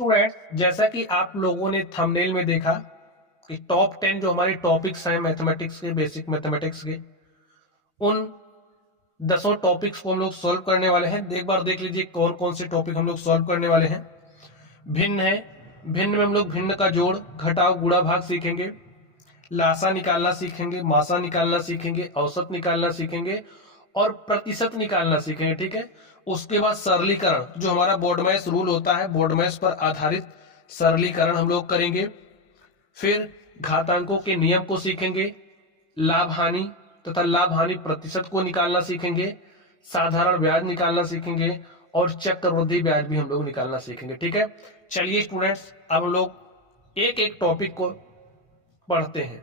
Student, जैसा कि आप लोगों ने थंबनेल में देखा कि टॉप 10 जो हमारे टॉपिक्स हैं मैथमेटिक्स के, बेसिक मैथमेटिक्स के, उन 10 टॉपिक्स को हम लोग सॉल्व करने वाले हैं। एक बार देख लीजिए कौन कौन से टॉपिक हम लोग सॉल्व करने वाले हैं। भिन्न है, भिन्न में हम लोग भिन्न का जोड़, घटाव, गुणा, भाग सीखेंगे। लासा निकालना सीखेंगे, मासा निकालना सीखेंगे, औसत निकालना सीखेंगे और प्रतिशत निकालना सीखेंगे। ठीक है। उसके बाद सरलीकरण, जो हमारा बोर्डमैश रूल होता है, बोर्डमैश पर आधारित सरलीकरण हम लोग करेंगे। फिर घातांकों के नियम को सीखेंगे, लाभ हानि तथा लाभ हानि प्रतिशत को निकालना सीखेंगे, साधारण ब्याज निकालना सीखेंगे और चक्रवृद्धि ब्याज भी हम लोग निकालना सीखेंगे। ठीक है। चलिए स्टूडेंट्स, अब हम लोग एक एक टॉपिक को पढ़ते हैं।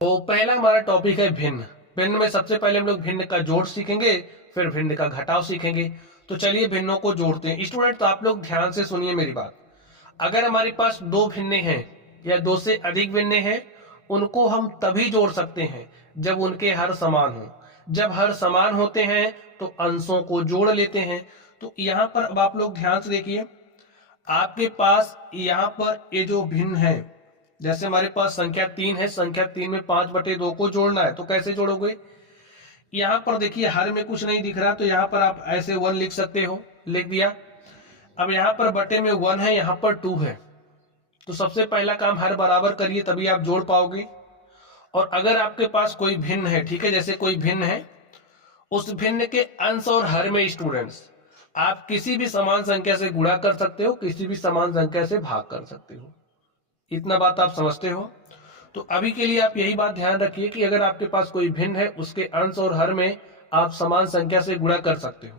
तो पहला हमारा टॉपिक है भिन्न। भिन्न में सबसे पहले हम लोग भिन्न का जोड़ सीखेंगे, फिर भिन्न का घटाव सीखेंगे। तो चलिए भिन्नों को जोड़ते हैं। स्टूडेंट, तो आप लोग ध्यान से सुनिए मेरी बात। अगर हमारे पास दो भिन्ने हैं या दो से अधिक भिन्ने हैं, उनको हम तभी जोड़ सकते हैं जब उनके हर समान हो। जब हर समान होते हैं तो अंशों को जोड़ लेते हैं। तो यहाँ पर अब आप लोग ध्यान से देखिए, आपके पास यहाँ पर ये जो भिन्न है, जैसे हमारे पास संख्या 3 है, संख्या 3 में 5/2 को जोड़ना है। तो कैसे जोड़ोगे? यहाँ पर देखिए हर में कुछ नहीं दिख रहा, तो यहाँ पर आप ऐसे 1 लिख सकते हो, लिख दिया। अब यहाँ पर बटे में 1 है, यहाँ पर 2 है। तो सबसे पहला काम हर बराबर करिए, तभी आप जोड़ पाओगे। और अगर आपके पास कोई भिन्न है, ठीक है, जैसे कोई भिन्न है, उस भिन्न के अंश और हर में स्टूडेंट्स आप किसी भी समान संख्या से गुणा कर सकते हो, किसी भी समान संख्या से भाग कर सकते हो। इतना बात आप समझते हो? तो अभी के लिए आप यही बात ध्यान रखिए कि अगर आपके पास कोई भिन्न है, उसके अंश और हर में आप समान संख्या से गुणा कर सकते हो।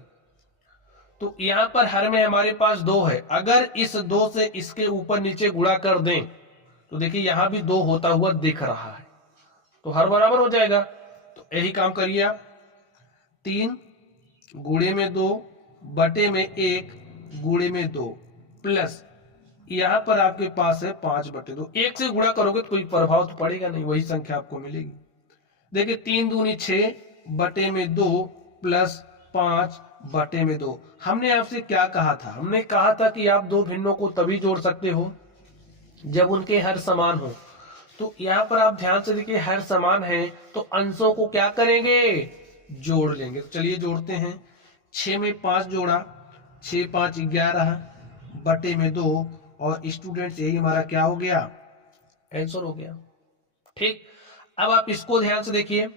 तो यहाँ पर हर में हमारे पास 2 है, अगर इस 2 से इसके ऊपर नीचे गुणा कर दें तो देखिए यहां भी 2 होता हुआ दिख रहा है, तो हर बराबर हो जाएगा। तो यही काम करिए आप, 3 गुणे में 2 बटे में 1 गुणे में 2 प्लस यहां पर आपके पास है 5/2। 1 से गुणा करोगे तो कोई प्रभाव तो पड़ेगा नहीं, वही संख्या आपको मिलेगी। देखिए 3 दूनी 6 बटे में 2 प्लस 5/2। हमने आपसे क्या कहा था? हमने कहा था कि आप दो भिन्नों को तभी जोड़ सकते हो जब उनके हर समान हो। तो यहाँ पर आप ध्यान से देखिए, हर समान है तो अंशों को क्या करेंगे? जोड़ लेंगे। तो चलिए जोड़ते हैं। 6 में 5 जोड़ा, 6 5 11 बटे में 2 और स्टूडेंट्स यही हमारा क्या हो गया? आंसर हो गया। ठीक। अब आप इसको ध्यान से देखिए,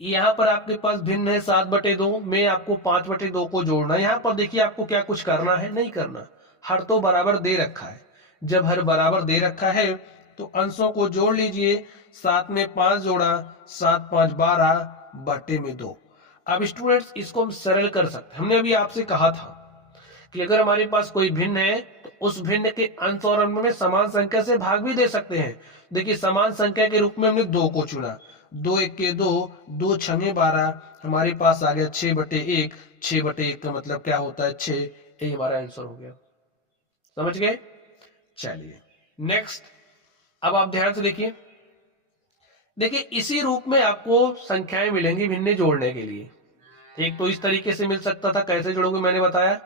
यहाँ पर आपके पास भिन्न है 7/2 में आपको 5/2 को जोड़ना। यहाँ पर देखिए आपको क्या कुछ करना है? नहीं करना, हर तो बराबर दे रखा है। जब हर बराबर दे रखा है तो अंशों को जोड़ लीजिए। 7 में 5 जोड़ा, 7 5 12 बटे में 2। अब स्टूडेंट्स इसको हम सरल कर सकते हैं। हमने अभी आपसे कहा था कि अगर हमारे पास कोई भिन्न है तो उस भिन्न के अंश और अंश में समान संख्या से भाग भी दे सकते हैं। देखिए समान संख्या के रूप में हमने 2 को चुना, 2 1 के 2, 2 6 12, हमारे पास आ गया 6/1। 6/1 का मतलब क्या होता है? 6। यही हमारा आंसर हो गया। समझ गए? चलिए नेक्स्ट, अब आप ध्यान से देखिए। देखिए इसी रूप में आपको संख्याएं मिलेंगी भिन्न जोड़ने के लिए। एक तो इस तरीके से मिल सकता था, कैसे जोड़ोगे मैंने बताया।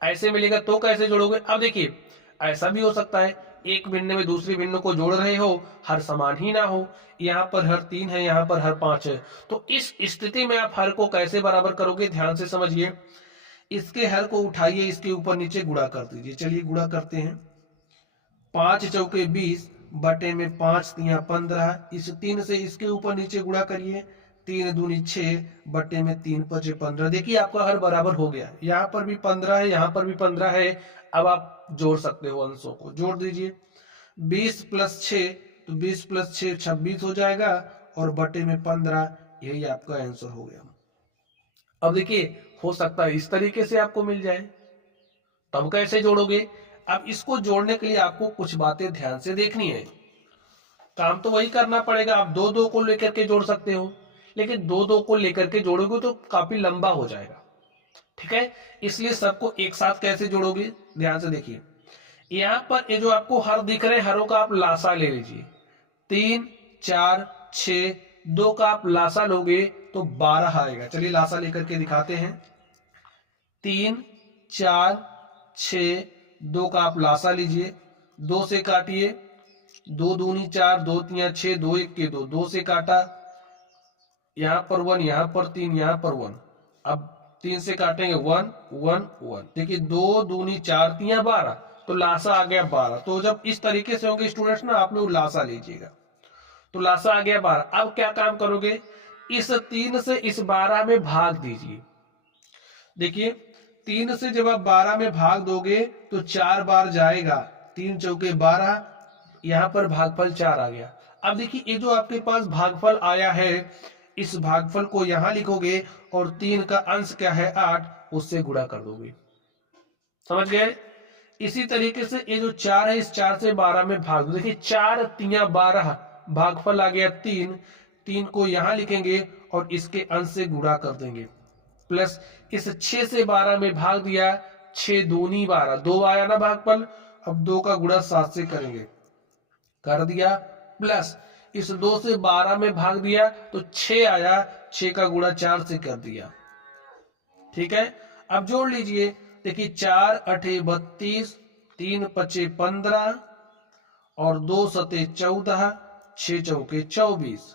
ऐसे मिलेगा तो कैसे जोड़ोगे? अब देखिए ऐसा भी हो सकता है, एक भिन्न में दूसरी भिन्न को जोड़ रहे हो, हर समान ही ना हो। यहाँ पर हर 3 है, यहाँ पर हर 5 है। तो इस स्थिति में आप हर को कैसे बराबर करोगे? ध्यान से समझिए। इसके हर को उठाइए, इसके ऊपर नीचे गुणा कर दीजिए। चलिए गुणा करते हैं। 5 चौके 20 बटे में 5 तिया 15। इस 3 से इसके ऊपर नीचे गुणा करिए। 3 दूनी 6 बटे में 3 5 15। देखिए आपका हर बराबर हो गया। यहाँ पर भी 15 है, यहाँ पर भी 15 है। अब आप जोड़ सकते हो, अंशों को जोड़ दीजिए। 20 + 6, तो 20 + 6 26 हो जाएगा और बटे में 15। यही आपका आंसर हो गया। अब देखिए हो सकता है इस तरीके से आपको मिल जाए, तब कैसे जोड़ोगे? अब इसको जोड़ने के लिए आपको कुछ बातें ध्यान से देखनी है। काम तो वही करना पड़ेगा, आप 2 को लेकर के जोड़ सकते हो, लेकिन 2 को लेकर के जोड़ोगे तो काफी लंबा हो जाएगा। ठीक है, इसलिए सबको एक साथ कैसे जोड़ोगे? ध्यान से देखिए। यहाँ पर ये जो आपको हर दिख रहे हैं, हरों का आप लासा ले लीजिए। 3 4 6, 2 का आप लासा लोगे तो 12 आएगा। चलिए लासा लेकर के दिखाते हैं। 3 4 6 2 का आप लासा लीजिए, 2 से काटिए, 2 दूनी 4, 2 तिया 6, 2 1 के 2, 2 से काटा, यहाँ पर 1, यहाँ पर 3, यहाँ पर 1। अब 3 से काटेंगे 1 1 1। देखिए 2 दूनी 4 तिया 12, तो लासा आ गया 12। तो जब इस तरीके से होंगे स्टूडेंट्स ना, आप लोग लासा लीजिएगा, तो लासा आ गया 12। अब क्या काम करोगे, इस 3 से इस 12 में भाग दीजिए। देखिए 3 से जब आप 12 में भाग दोगे तो 4 बार जाएगा, 3 चौके 12, यहां पर भागफल 4 आ गया। अब देखिए ये जो आपके पास भागफल आया है, इस भागफल को यहां लिखोगे और 3 का अंश क्या है 8, उससे गुणा कर दोगे। समझ गए। इसी तरीके से ये जो 4 है, इस 4 से 12 में भाग दो। देखिए 4 तिया 12, भागफल आ गया 3, 3 को यहां लिखेंगे और इसके अंश से गुणा कर देंगे, प्लस इस 6 से 12 में भाग दिया, 6 दूनी 12, 2 आया ना भागफल। अब 2 का गुणा 7 से करेंगे, कर दिया, प्लस इस 2 से 12 में भाग दिया तो 6 आया, 6 का गुणा 4 से कर दिया। ठीक है, अब जोड़ लीजिए। देखिए 4 8 32, 3 5 15 और 2 7 14, 6 चौके 24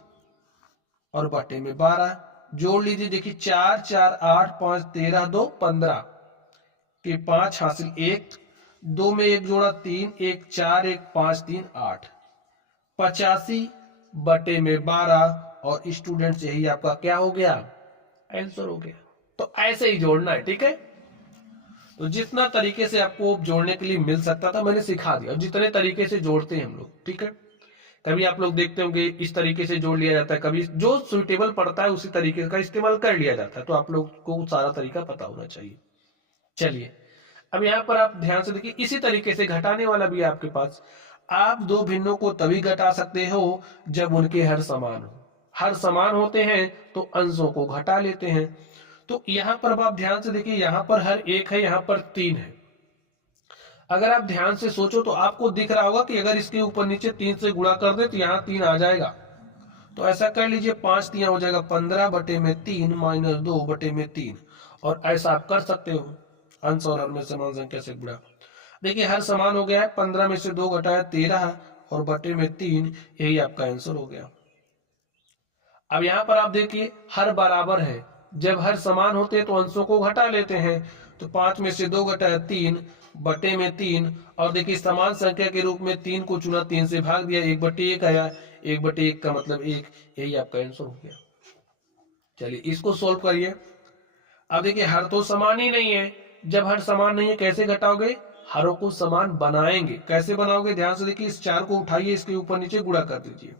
और बटे में 12। जोड़ लीजिए। देखिए 4 4 8 5 13 2 15 के 5 हासिल 1, 2 में 1 जोड़ा 3, 1 4 1 5 3 8, 85 बटे में 12। और स्टूडेंट्स यही आपका क्या हो गया, आंसर हो गया। तो ऐसे ही जोड़ना है। ठीक है, तो जितना तरीके से आपको जोड़ने के लिए मिल सकता था मैंने सिखा दिया, जितने तरीके से जोड़ते हैं हम लोग। ठीक है, कभी आप लोग देखते होंगे इस तरीके से जोड़ लिया जाता है, कभी जो सुइटेबल पड़ता है उसी तरीके का इस्तेमाल कर लिया जाता है। तो आप लोग को सारा तरीका पता होना चाहिए। चलिए अब यहाँ पर आप ध्यान से देखिए, इसी तरीके से घटाने वाला भी है आपके पास। आप दो भिन्नों को तभी घटा सकते हो जब उनके हर समान हो। हर समान होते हैं तो अंशों को घटा लेते हैं। तो यहाँ पर आप ध्यान से देखिए, यहाँ पर हर एक है, यहाँ पर 3 है। अगर आप ध्यान से सोचो तो आपको दिख रहा होगा कि अगर इसके ऊपर नीचे 3 से गुणा कर दे तो यहाँ 3 आ जाएगा। तो ऐसा कर लीजिए, 5 तिया हो जाएगा 15 बटे में 3 माइनस 2 बटे में 3। और ऐसा आप कर सकते हो, अंश और हर में समान संख्या से गुणा। देखिए हर समान हो गया है, 15 में से 2 घटाया 13 और बटे में 3, यही आपका आंसर हो गया। अब यहाँ पर आप देखिए हर बराबर है, जब हर समान होते हैं तो अंशों को घटा लेते हैं। तो 5 में से 2 घटाया 3 बटे में 3। और देखिए समान संख्या के रूप में 3 को चुना, 3 से भाग दिया, 1/1 आया, 1/1 का मतलब 1, यही आपका आंसर हो गया। चलिए इसको सोल्व करिए। अब देखिए हर तो समान ही नहीं है, जब हर समान नहीं है कैसे घटाओगे, हरों को समान बनाएंगे। कैसे बनाओगे, ध्यान से देखिए, इस 4 को उठाइए, इसके ऊपर नीचे गुणा कर दीजिए।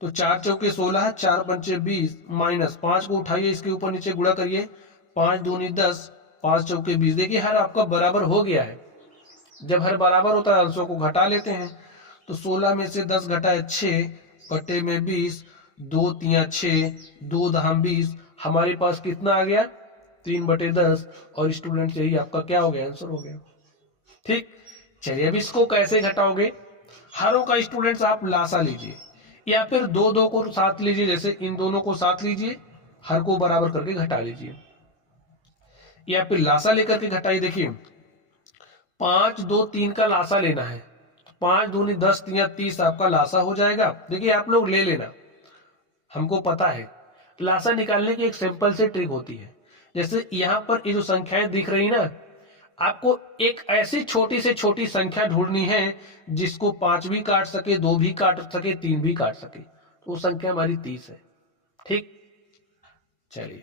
तो 4 चौके 16, 4 पंचे 20 माइनस 5 को उठाइए, इसके ऊपर नीचे गुणा करिए, 5 दूनी 10, 5 चौके 20। देखिए हर आपका बराबर हो गया है। जब हर बराबर होता है अंशों को घटा लेते हैं। तो 16 में से 10 घटाए 6 बटे में 20, 2 तिया 6, 2 दहम 20, हमारे पास कितना आ गया 3/10। और स्टूडेंट यही आपका क्या हो गया, आंसर हो गया। ठीक, चलिए अब इसको कैसे घटाओगे। हरों का स्टूडेंट्स आप लासा लीजिए या फिर 2 को साथ लीजिए, जैसे इन दोनों को साथ लीजिए, हर को बराबर करके घटा लीजिए, या फिर लासा लेकर के घटाइए। देखिए 5 2 3 का लासा लेना है, 5 दूनी 10 तिया 30 आपका लासा हो जाएगा। देखिए आप लोग ले लेना, हमको पता है लासा निकालने की एक सिंपल से ट्रिक होती है। जैसे यहाँ पर ये जो संख्याएं दिख रही ना, आपको एक ऐसी छोटी से छोटी संख्या ढूंढनी है जिसको 5 भी काट सके, 2 भी काट सके, 3 भी काट सके। तो वो संख्या हमारी 30 है। ठीक, चलिए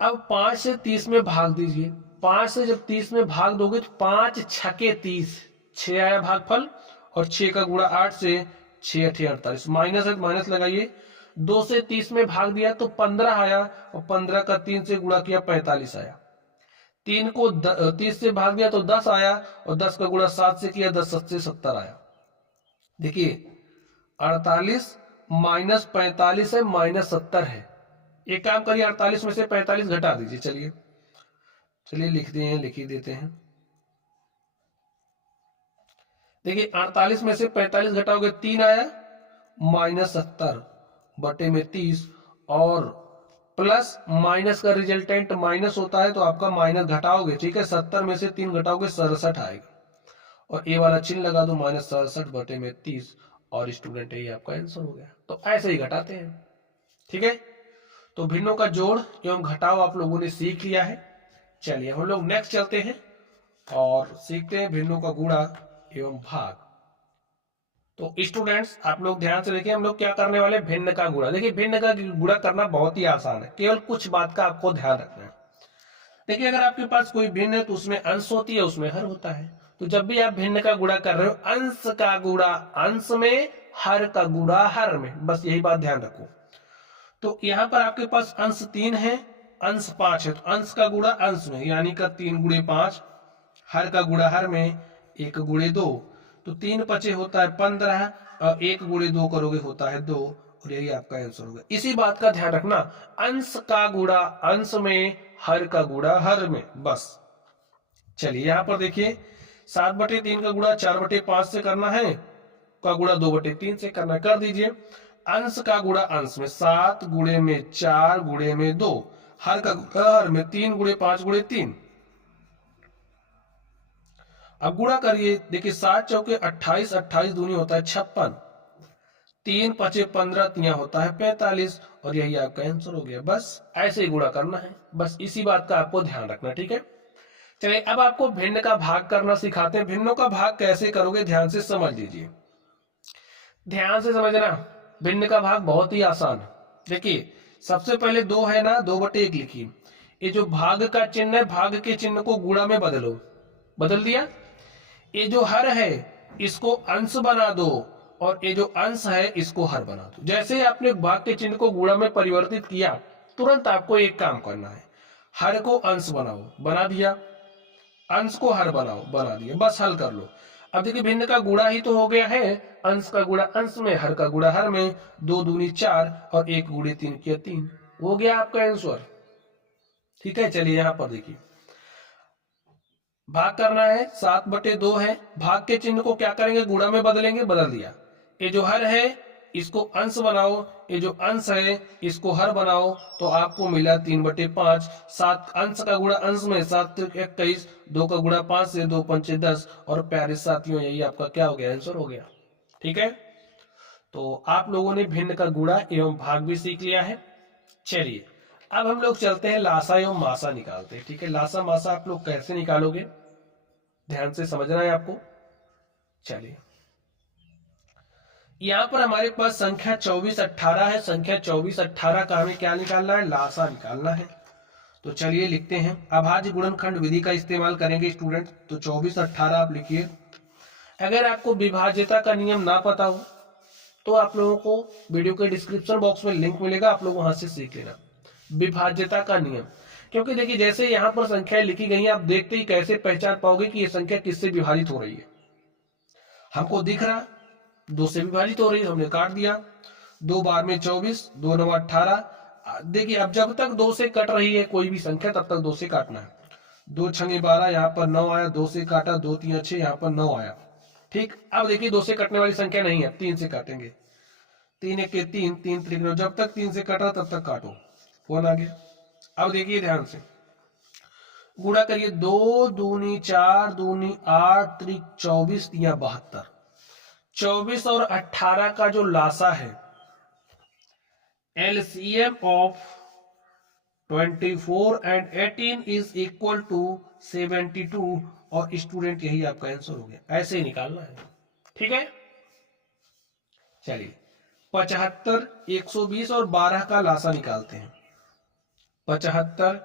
अब 5 से 30 में भाग दीजिए। 5 से जब 30 में भाग दोगे तो 5 छके 30, 6 आया भागफल, और 6 का गुणा 8 से, 6 8 48, माइनस है माइनस लगाइए। 2 से 30 में भाग दिया तो 15 आया, और 15 का 3 से गुणा किया 45 आया। 3 को 30 से भाग दिया तो 10 आया, और 10 का गुणा 7 से किया, 10 7 से 70 आया। देखिए 48 माइनस 45 है, माइनस 70 है। एक काम करिए, 48 में से 45 घटा दीजिए। चलिए चलिए लिख ही देते हैं। देखिए 48 में से 45 घटाओगे 3 आया, माइनस 70 बटे में 30, और प्लस माइनस का रिजल्टेंट माइनस होता है तो आपका माइनस घटाओगे, ठीक है, 70 में से 3 घटाओगे 67 आएगा, और ए वाला चिन्ह लगा दो -67/30 और स्टूडेंट ये आपका आंसर हो गया। तो ऐसे ही घटाते हैं, ठीक है। तो भिन्नों का जोड़ एवं घटाव आप लोगों ने सीख लिया है। चलिए हम लोग नेक्स्ट चलते हैं और सीखते हैं भिन्नों का गुणा एवं भाग। तो स्टूडेंट्स आप लोग ध्यान से देखिए, हम लोग क्या करने वाले, भिन्न का गुणा। देखिए भिन्न का गुणा करना बहुत ही आसान है, केवल कुछ बात का आपको ध्यान रखना है। देखिए अगर आपके पास कोई भिन्न है तो उसमें अंश होती है, उसमें हर होता है। तो जब भी आप भिन्न का गुणा कर रहे हो, अंश का गुणा अंश में, हर का गुणा हर में, बस यही बात ध्यान रखो। तो यहाँ पर आपके पास अंश 3 है, अंश 5 है, तो अंश का गुणा अंश में यानी का 3 गुणे 5, हर का गुणा हर में 1 गुणे 2, तो 3 5 होता है 15 और 1 गुणे 2 करोगे होता है 2, और यही आपका आंसर होगा। इसी बात का ध्यान रखना, अंश का गुणा अंश में, हर का गुणा हर में, बस। चलिए यहाँ पर देखिए 7/3 का गुणा 4/5 से करना है, का गुणा 2/3 से करना है, कर दीजिए। अंश का गुणा अंश में 7 गुणे में 4 गुणे में 2, हर का गुणा हर में 3 गुणे 5 गुणे 3। अब गुणा करिए, देखिए 7 चौके 28, 28 दूनी होता है 56, 3 5 15 तिया होता है 45, और यही आपका आंसर हो गया। बस ऐसे ही गुणा करना है, बस इसी बात का आपको ध्यान रखना, ठीक है। चलिए अब आपको भिन्न का भाग करना सिखाते हैं। भिन्नों का भाग कैसे करोगे, ध्यान से समझ लीजिए, ध्यान से समझना। भिन्न का भाग बहुत ही आसान है। देखिए सबसे पहले 2 है ना, 2/1 लिखिए। ये जो भाग का चिन्ह है, भाग के चिन्ह को गुणा में बदलो, बदल दिया। ये जो हर है इसको अंश बना दो, और ये जो अंश है इसको हर बना दो। जैसे ही आपने भाग के चिन्ह को गुणा में परिवर्तित किया, तुरंत आपको एक काम करना है, हर को अंश बनाओ, बना दिया, अंश को हर बनाओ, बना दिया, बस हल कर लो। अब देखिए भिन्न का गुणा ही तो हो गया है, अंश का गुणा अंश में, हर का गुणा हर में, 2 दूनी 4 और 1 गुणे 3 किया 3, हो गया आपका आंसर, ठीक है। चलिए यहाँ पर देखिए भाग करना है, 7/2 है, भाग के चिन्ह को क्या करेंगे, गुणा में बदलेंगे, बदल दिया। ये जो हर है इसको अंश बनाओ, ये जो अंश है इसको हर बनाओ, तो आपको मिला 3/5। 7 अंश का गुणा अंश में, 7 21, 2 का गुणा 5 से, 2 5 10, और प्यारे साथियों यही आपका क्या हो गया, आंसर हो गया, ठीक है। तो आप लोगों ने भिन्न का गुणा एवं भाग भी सीख लिया है। चलिए अब हम लोग चलते हैं लासा एवं मासा निकालते हैं, ठीक है। लासा मासा आप लोग कैसे निकालोगे, ध्यान से समझना है आपको। चलिए यहां पर हमारे पास संख्या 24 18 है, संख्या 24 18 का हमें क्या निकालना है, लासा निकालना है। तो चलिए लिखते हैं, अभाज्य गुणनखंड विधि का इस्तेमाल करेंगे स्टूडेंट। तो 24 18 आप लिखिए। अगर आपको विभाज्यता का नियम ना पता हो तो आप लोगों को वीडियो के डिस्क्रिप्शन बॉक्स में लिंक मिलेगा, आप लोग वहां से सीख लेना विभाज्यता का नियम। क्योंकि देखिए जैसे यहाँ पर संख्याएं लिखी गई हैं, आप देखते ही कैसे पहचान पाओगे कि ये संख्या किससे विभाजित हो रही है। हमको दिख रहा 2 से विभाजित हो रही है, हमने काट दिया। 2 बार में 24, 2 9 18। देखिए अब जब तक 2 से कट रही है कोई भी संख्या, तब तक 2 से काटना है। 2 6 12, यहाँ पर 9 आया, 2 से काटा, 2 3 6, यहाँ पर 9 आया, ठीक। अब देखिए 2 से कटने वाली संख्या नहीं है, 3 से काटेंगे। 3 1 के 3, 3 3 9, जब तक 3 से कट रहा तब तक काटो, 1 आ गया। अब देखिए ध्यान से गुणा करिए, 2 दूनी 4 दूनी 8 त्रिक 24 या 72। 24 और 18 का जो लासा है, LCM of 24 and 18 is equal to 72, और स्टूडेंट यही आपका आंसर हो गया। ऐसे ही निकालना है, ठीक है। चलिए 75 120 और 12 का लासा निकालते हैं। 75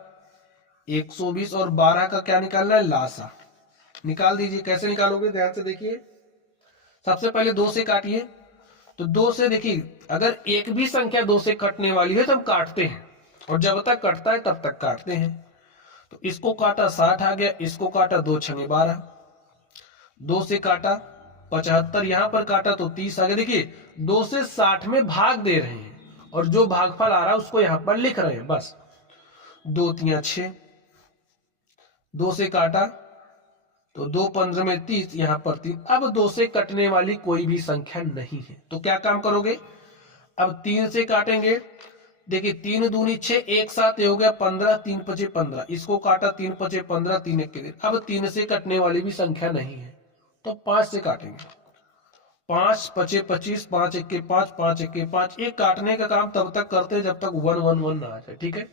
120 और 12 का क्या निकालना है, लासा निकाल दीजिए। कैसे निकालोगे, ध्यान से देखिए। सबसे पहले 2 से काटिए। तो 2 से देखिए अगर एक भी संख्या 2 से कटने वाली है तो हम काटते हैं, और जब तक कटता है तब तक काटते हैं। तो इसको काटा 60 आ गया, इसको काटा 2 6 12, 2 से काटा 75, यहां पर काटा तो 30 आ गया। देखिए 2 से 60 में भाग दे रहे हैं, और जो भागफल आ रहा है उसको यहां पर लिख रहे हैं, बस। 2 3 6, 2 से काटा तो 2 15 में 30, यहां पर 3। अब 2 से कटने वाली कोई भी संख्या नहीं है, तो क्या काम करोगे, अब 3 से काटेंगे देखिए 3 दूनी 6, एक साथ ये हो गया 15, 3 पचे 15, इसको काटा 3 पचे 15, 3 एक के दिन। अब 3 से कटने वाली भी संख्या नहीं है तो 5 से काटेंगे। 5 पचे 25, 5 एक के 5, 5 एक के 5। एक काटने का काम तब तक करते हैं जब तक 1 1 1 ना आ जाए, ठीक है।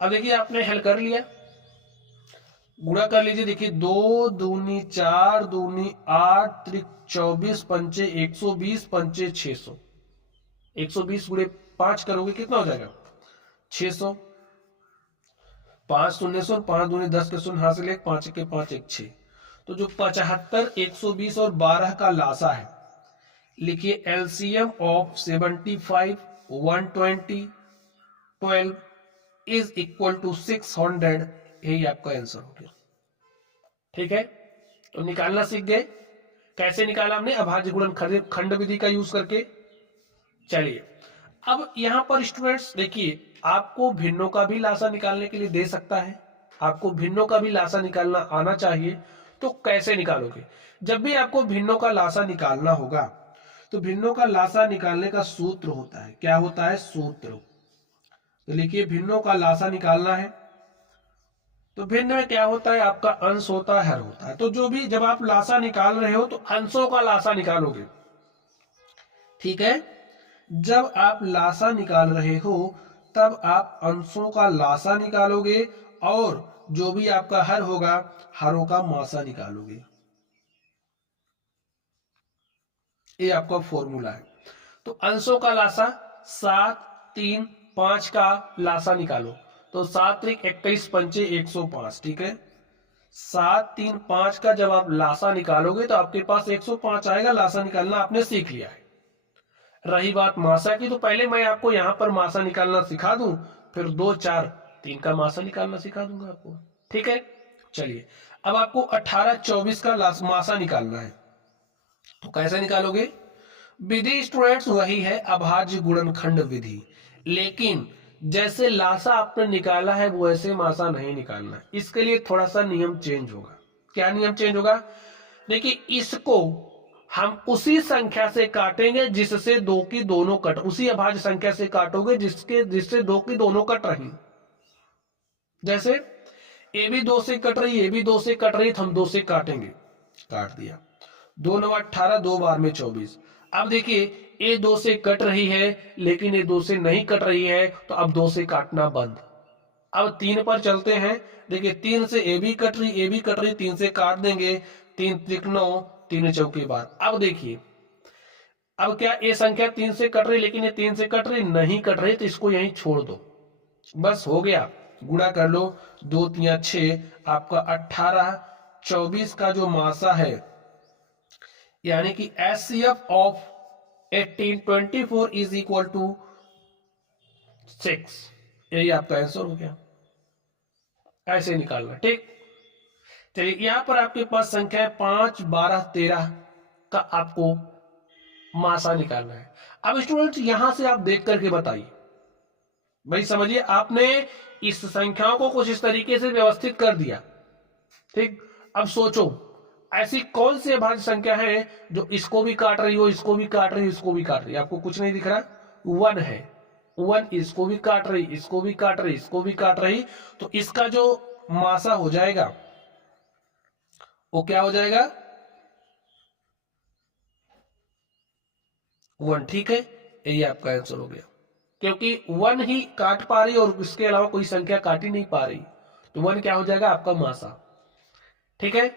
अब देखिए आपने हल कर लिया, गुणा कर लीजिए। देखिए 2 दूनी 4, दूनी 8, त्रिक 24, पंचे 120, पंचे 600। 120 गुणे 5 करोगे कितना हो जाएगा? 600। 5 शून्य शून्य, 5 दूनी 10 के शून्य हाथ से ले, 5 के 5 एक 6। तो जो 75, 120 और 12 का लासा है, लिखिए LCM of 75, 120, 12 is equal to 600। यही आपका आंसर हो गया, ठीक है। तो निकालना सीख गए। कैसे निकाला हमने? अभाज्य गुणन खंड विधि का यूज करके। चलिए अब यहां पर स्टूडेंट्स देखिए, आपको भिन्नों का भी लासा निकालने के लिए दे सकता है, आपको भिन्नों का भी लासा निकालना आना चाहिए। तो कैसे निकालोगे? जब भी आपको भिन्नों का लासा निकालना होगा तो भिन्नों का लासा निकालने का सूत्र होता है। क्या होता है? सूत्र। तो लिखिए भिन्नों का लासा निकालना है तो भिन्न में क्या होता है? आपका अंश होता है, हर होता है। तो जो भी जब आप लासा निकाल रहे हो तो अंशों का लासा निकालोगे, ठीक है। जब आप लासा निकाल रहे हो तब आप अंशों का लासा निकालोगे और जो भी आपका हर होगा हरों का मासा निकालोगे। ये आपका फॉर्मूला है। तो अंशों का लासा 7, 3, 5 का लासा निकालो। तो 7 त्रिक 21, पंचे 105, ठीक है। 7, 3, 5 का जब आप लासा निकालोगे तो आपके पास 105 आएगा। लासा निकालना आपने सीख लिया है। रही बात मासा की, तो पहले मैं आपको यहां पर मासा निकालना सिखा दूं, फिर 2, 4, 3 का मासा निकालना सिखा दूंगा आपको, ठीक है। चलिए अब आपको 18, 24 का मासा निकालना है। तो कैसे निकालोगे? विधि स्टूडेंट्स वही है, अभाज्य गुणनखंड विधि, लेकिन जैसे लासा आपने निकाला है वैसे मासा नहीं निकालना है। इसके लिए थोड़ा सा नियम चेंज होगा। क्या नियम चेंज होगा? देखिए इसको हम उसी संख्या से काटेंगे जिससे दो की दोनों कट, उसी अभाज्य संख्या से काटोगे जिससे दो की दोनों कट रही। जैसे ए भी 2 से कट रही, ए भी 2 से कट रही, तो हम 2 से काटेंगे। काट दिया। 2 9 18, 2 बार में 24। अब देखिए ए 2 से कट रही है लेकिन ए 2 से नहीं कट रही है, तो अब 2 से काटना बंद। अब 3 पर चलते हैं। देखिए 3 से ए भी कट रही, ए भी कट रही, 3 से काट देंगे। 3 त्रिक 9, 3 चौके बार। अब देखिए अब क्या ये संख्या 3 से कट रही, लेकिन ये 3 से कट रही नहीं, कट रही, तो इसको यहीं छोड़ दो, बस हो गया। गुणा कर लो, 2 3 6, आपका 18, 24 का जो मासा है यानी कि HCF of 1824 is equal to 6। यही आपका आंसर हो गया। ऐसे निकालना, ठीक। चलिए यहां पर आपके पास संख्या है 5, 12, 13 का आपको मासा निकालना है। अब स्टूडेंट्स यहां से आप देख करके बताइए, भाई समझिए आपने इस संख्याओं को कुछ इस तरीके से व्यवस्थित कर दिया, ठीक। अब सोचो ऐसी कौन सी अभाज्य संख्या है जो इसको भी काट रही हो, इसको भी काट रही हो, इसको भी काट रही है? आपको कुछ नहीं दिख रहा? 1 है। 1 इसको भी काट रही, इसको भी काट रही, इसको भी काट रही, तो इसका जो मासा हो जाएगा वो क्या हो जाएगा? 1, ठीक है। यही आपका आंसर हो गया, क्योंकि 1 ही काट पा रही और इसके अलावा कोई संख्या काट ही नहीं पा रही, तो 1 क्या हो जाएगा? आपका मासा, ठीक है।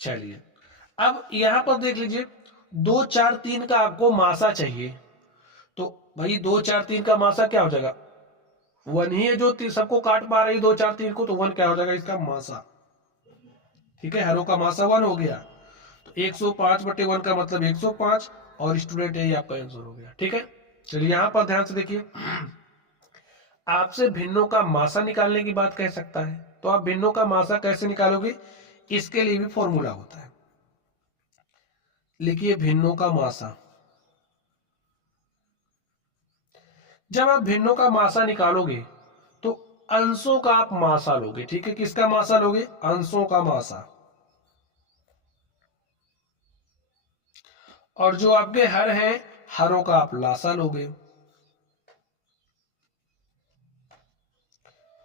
चलिए अब यहां पर देख लीजिए 2 4 3 का आपको मासा चाहिए। तो भाई 2 4 3 का मासा क्या हो जाएगा? 1 ही है जो सबको काट पा रही 2 4 3 को, तो 1 क्या हो जाएगा? इसका मासा, ठीक है। हरों का मासा 1 हो गया। तो 105 बटे 1 का मतलब 105, और स्टूडेंट यही आपका आंसर हो गया, ठीक है। चलिए यहां पर ध्यान से देखिए, आपसे भिन्नों का मासा निकालने की बात कह सकता है, तो आप भिन्नों का मासा कैसे निकालोगे? इसके लिए भी फॉर्मूला होता है। लिखिए भिन्नों का मासा। जब आप भिन्नों का मासा निकालोगे तो अंशों का आप मासा लोगे, ठीक है। किसका मासा लोगे? अंशों का मासा। और जो आपके हर हैं, हरों का आप लासा लोगे।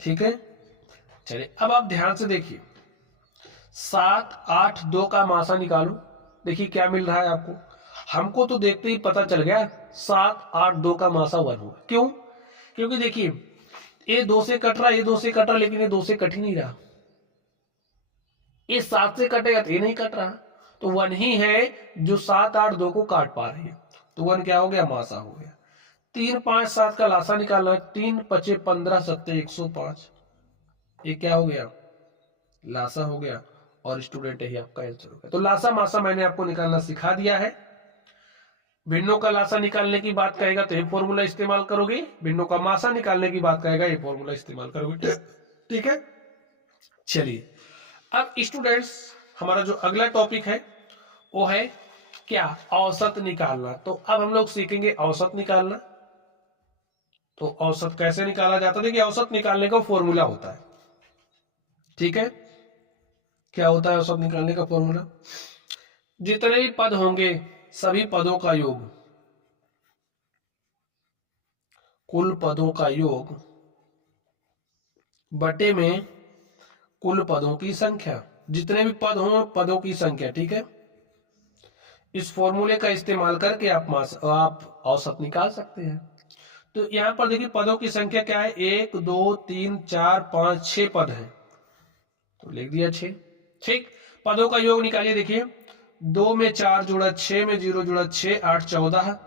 ठीक है। चलिए अब आप ध्यान से देखिए, 7 8 2 का मासा निकालो। देखिए क्या मिल रहा है आपको। हमको तो देखते ही पता चल गया 7 8 2 का मासा 1 हुआ। क्यों? क्योंकि देखिए ये 2 से कट रहा है, ये 2 से कट रहा, लेकिन ये 2 से कट ही नहीं रहा। ये 7 से कटेगा तो ये नहीं कट रहा, तो 1 ही है जो 7 8 2 को काट पा रही है। तो 1 क्या हो गया? मासा हो गया। 3 5 7 का लासा निकालना है। 3 5 15 7 105, ये क्या हो गया? लासा हो गया। और स्टूडेंट यही आपका आंसर हो गया। तो लासा मासा मैंने आपको निकालना सिखा दिया है। भिन्नों का लासा निकालने की बात कहेगा तो ये फॉर्मूला इस्तेमाल करोगे, भिन्नों का मासा निकालने की बात कहेगा ये फॉर्मूला इस्तेमाल करोगे। ठीक है। चलिए अब स्टूडेंट्स हमारा जो अगला टॉपिक है वो है क्या? औसत निकालना। तो अब हम लोग सीखेंगे औसत निकालना। तो औसत कैसे निकाला जाता है? देखिए औसत निकालने का फॉर्मूला होता है। ठीक है, क्या होता है औसत निकालने का फॉर्मूला? जितने भी पद होंगे सभी पदों का योग, कुल पदों का योग बटे में कुल पदों की संख्या। जितने भी पद हों पदों की संख्या। ठीक है, इस फॉर्मूले का इस्तेमाल करके आप औसत निकाल सकते हैं। तो यहां पर देखिए पदों की संख्या क्या है? 1 2 3 4 5 6 पद है, तो लिख दिया 6। ठीक, पदों का योग निकालिए। देखिए 2 में 4 जुड़ा 6 में 0 जुड़ा 6 8 14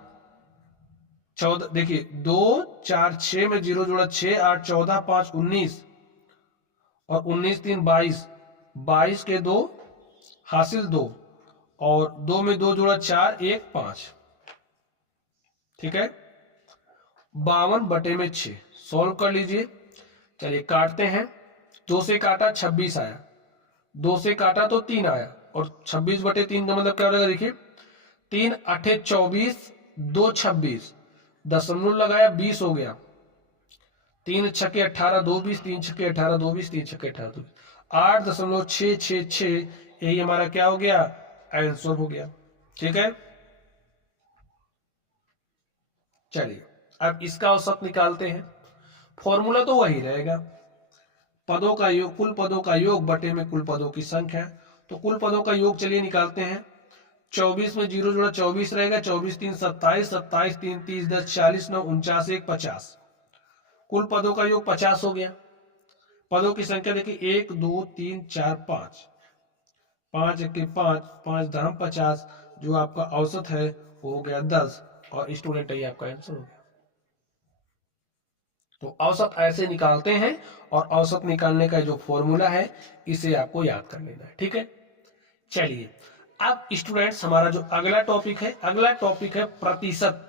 14। देखिए 2 4 6 में 0 जुड़ा 6 8 14 5 19 और 19 3 22, 22 के 2 हासिल 2 और 2 में 2 जुड़ा 4 1 5। ठीक है, 52 बटे में 6 सॉल्व कर लीजिए। चलिए काटते हैं। 2 से काटा 26 आया, 2 से काटा तो 3 आया और 26 बटे 3 का मतलब क्या हो जाएगा? देखिए 3 8 24 2 26, दशमलव लगाया 20 हो गया। 3 छक्के 18 2 20, 3 छक्के 18 2 20, 3 छक्के 18 2 8.666, यही हमारा क्या हो गया? आंसर हो गया। ठीक है, चलिए अब इसका औसत निकालते हैं। फॉर्मूला तो वही रहेगा, पदों का योग, कुल पदों का योग बटे में कुल पदों की संख्या। तो कुल पदों का योग चलिए निकालते हैं। 24 में 0 जुड़ा 24 रहेगा, 24 3 27, 27 3 30 10 40 9 49 1 50। कुल पदों का योग 50 हो गया। पदों की संख्या देखिए 1 2 3 4 5, 5 1 5 5 दाम 50, जो आपका औसत है वो हो गया 10 और स्टूडेंट ये आपका आंसर हो गया। तो औसत ऐसे निकालते हैं और औसत निकालने का जो फॉर्मूला है इसे आपको याद कर लेना है। ठीक है, चलिए अब स्टूडेंट्स हमारा जो अगला टॉपिक है, अगला टॉपिक है प्रतिशत।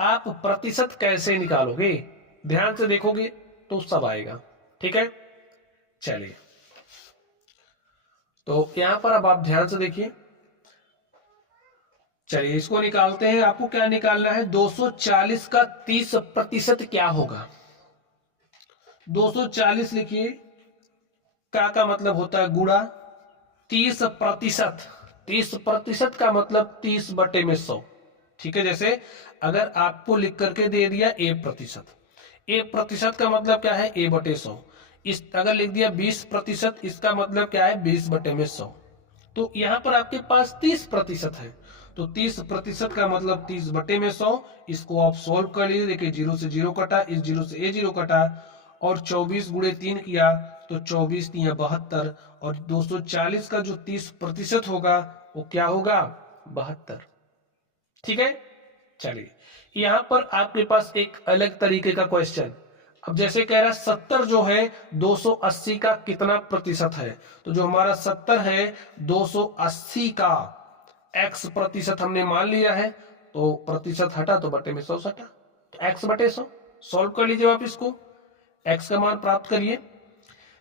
आप प्रतिशत कैसे निकालोगे? ध्यान से देखोगे तो सब आएगा। ठीक है, चलिए तो यहां पर अब आप ध्यान से देखिए। चलिए इसको निकालते हैं। आपको क्या निकालना है? 240 का 30% क्या होगा? 240 लिखिए, का मतलब होता है गुणा 30%। 30% का मतलब 30 बटे में 100। ठीक है, जैसे अगर आपको लिख करके दे दिया A%, A% का मतलब क्या है? A बटे 100। इस अगर लिख दिया 20%, इसका मतलब क्या है? 20 बटे में 100। तो यहां पर आपके पास 30% है, तो 30% का मतलब 30 बटे में 100। इसको आप सोल्व कर लीजिए। देखिए 0 से 0 कटा, इस 0 से ये 0 कटा और 24 गुणे 3 किया तो 24 3 72 और 240 का जो 30% होगा वो क्या होगा? 72। ठीक है, चलिए यहां पर आपके पास एक अलग तरीके का क्वेश्चन। अब जैसे कह रहा है 70 जो है 280 का कितना प्रतिशत है? तो जो हमारा 70 है 280 का x प्रतिशत हमने मान लिया है, तो प्रतिशत हटा तो बटे में 100 हटा, तो x बटे 100 सॉल्व कर लीजिए। आप इसको x का मान प्राप्त करिए।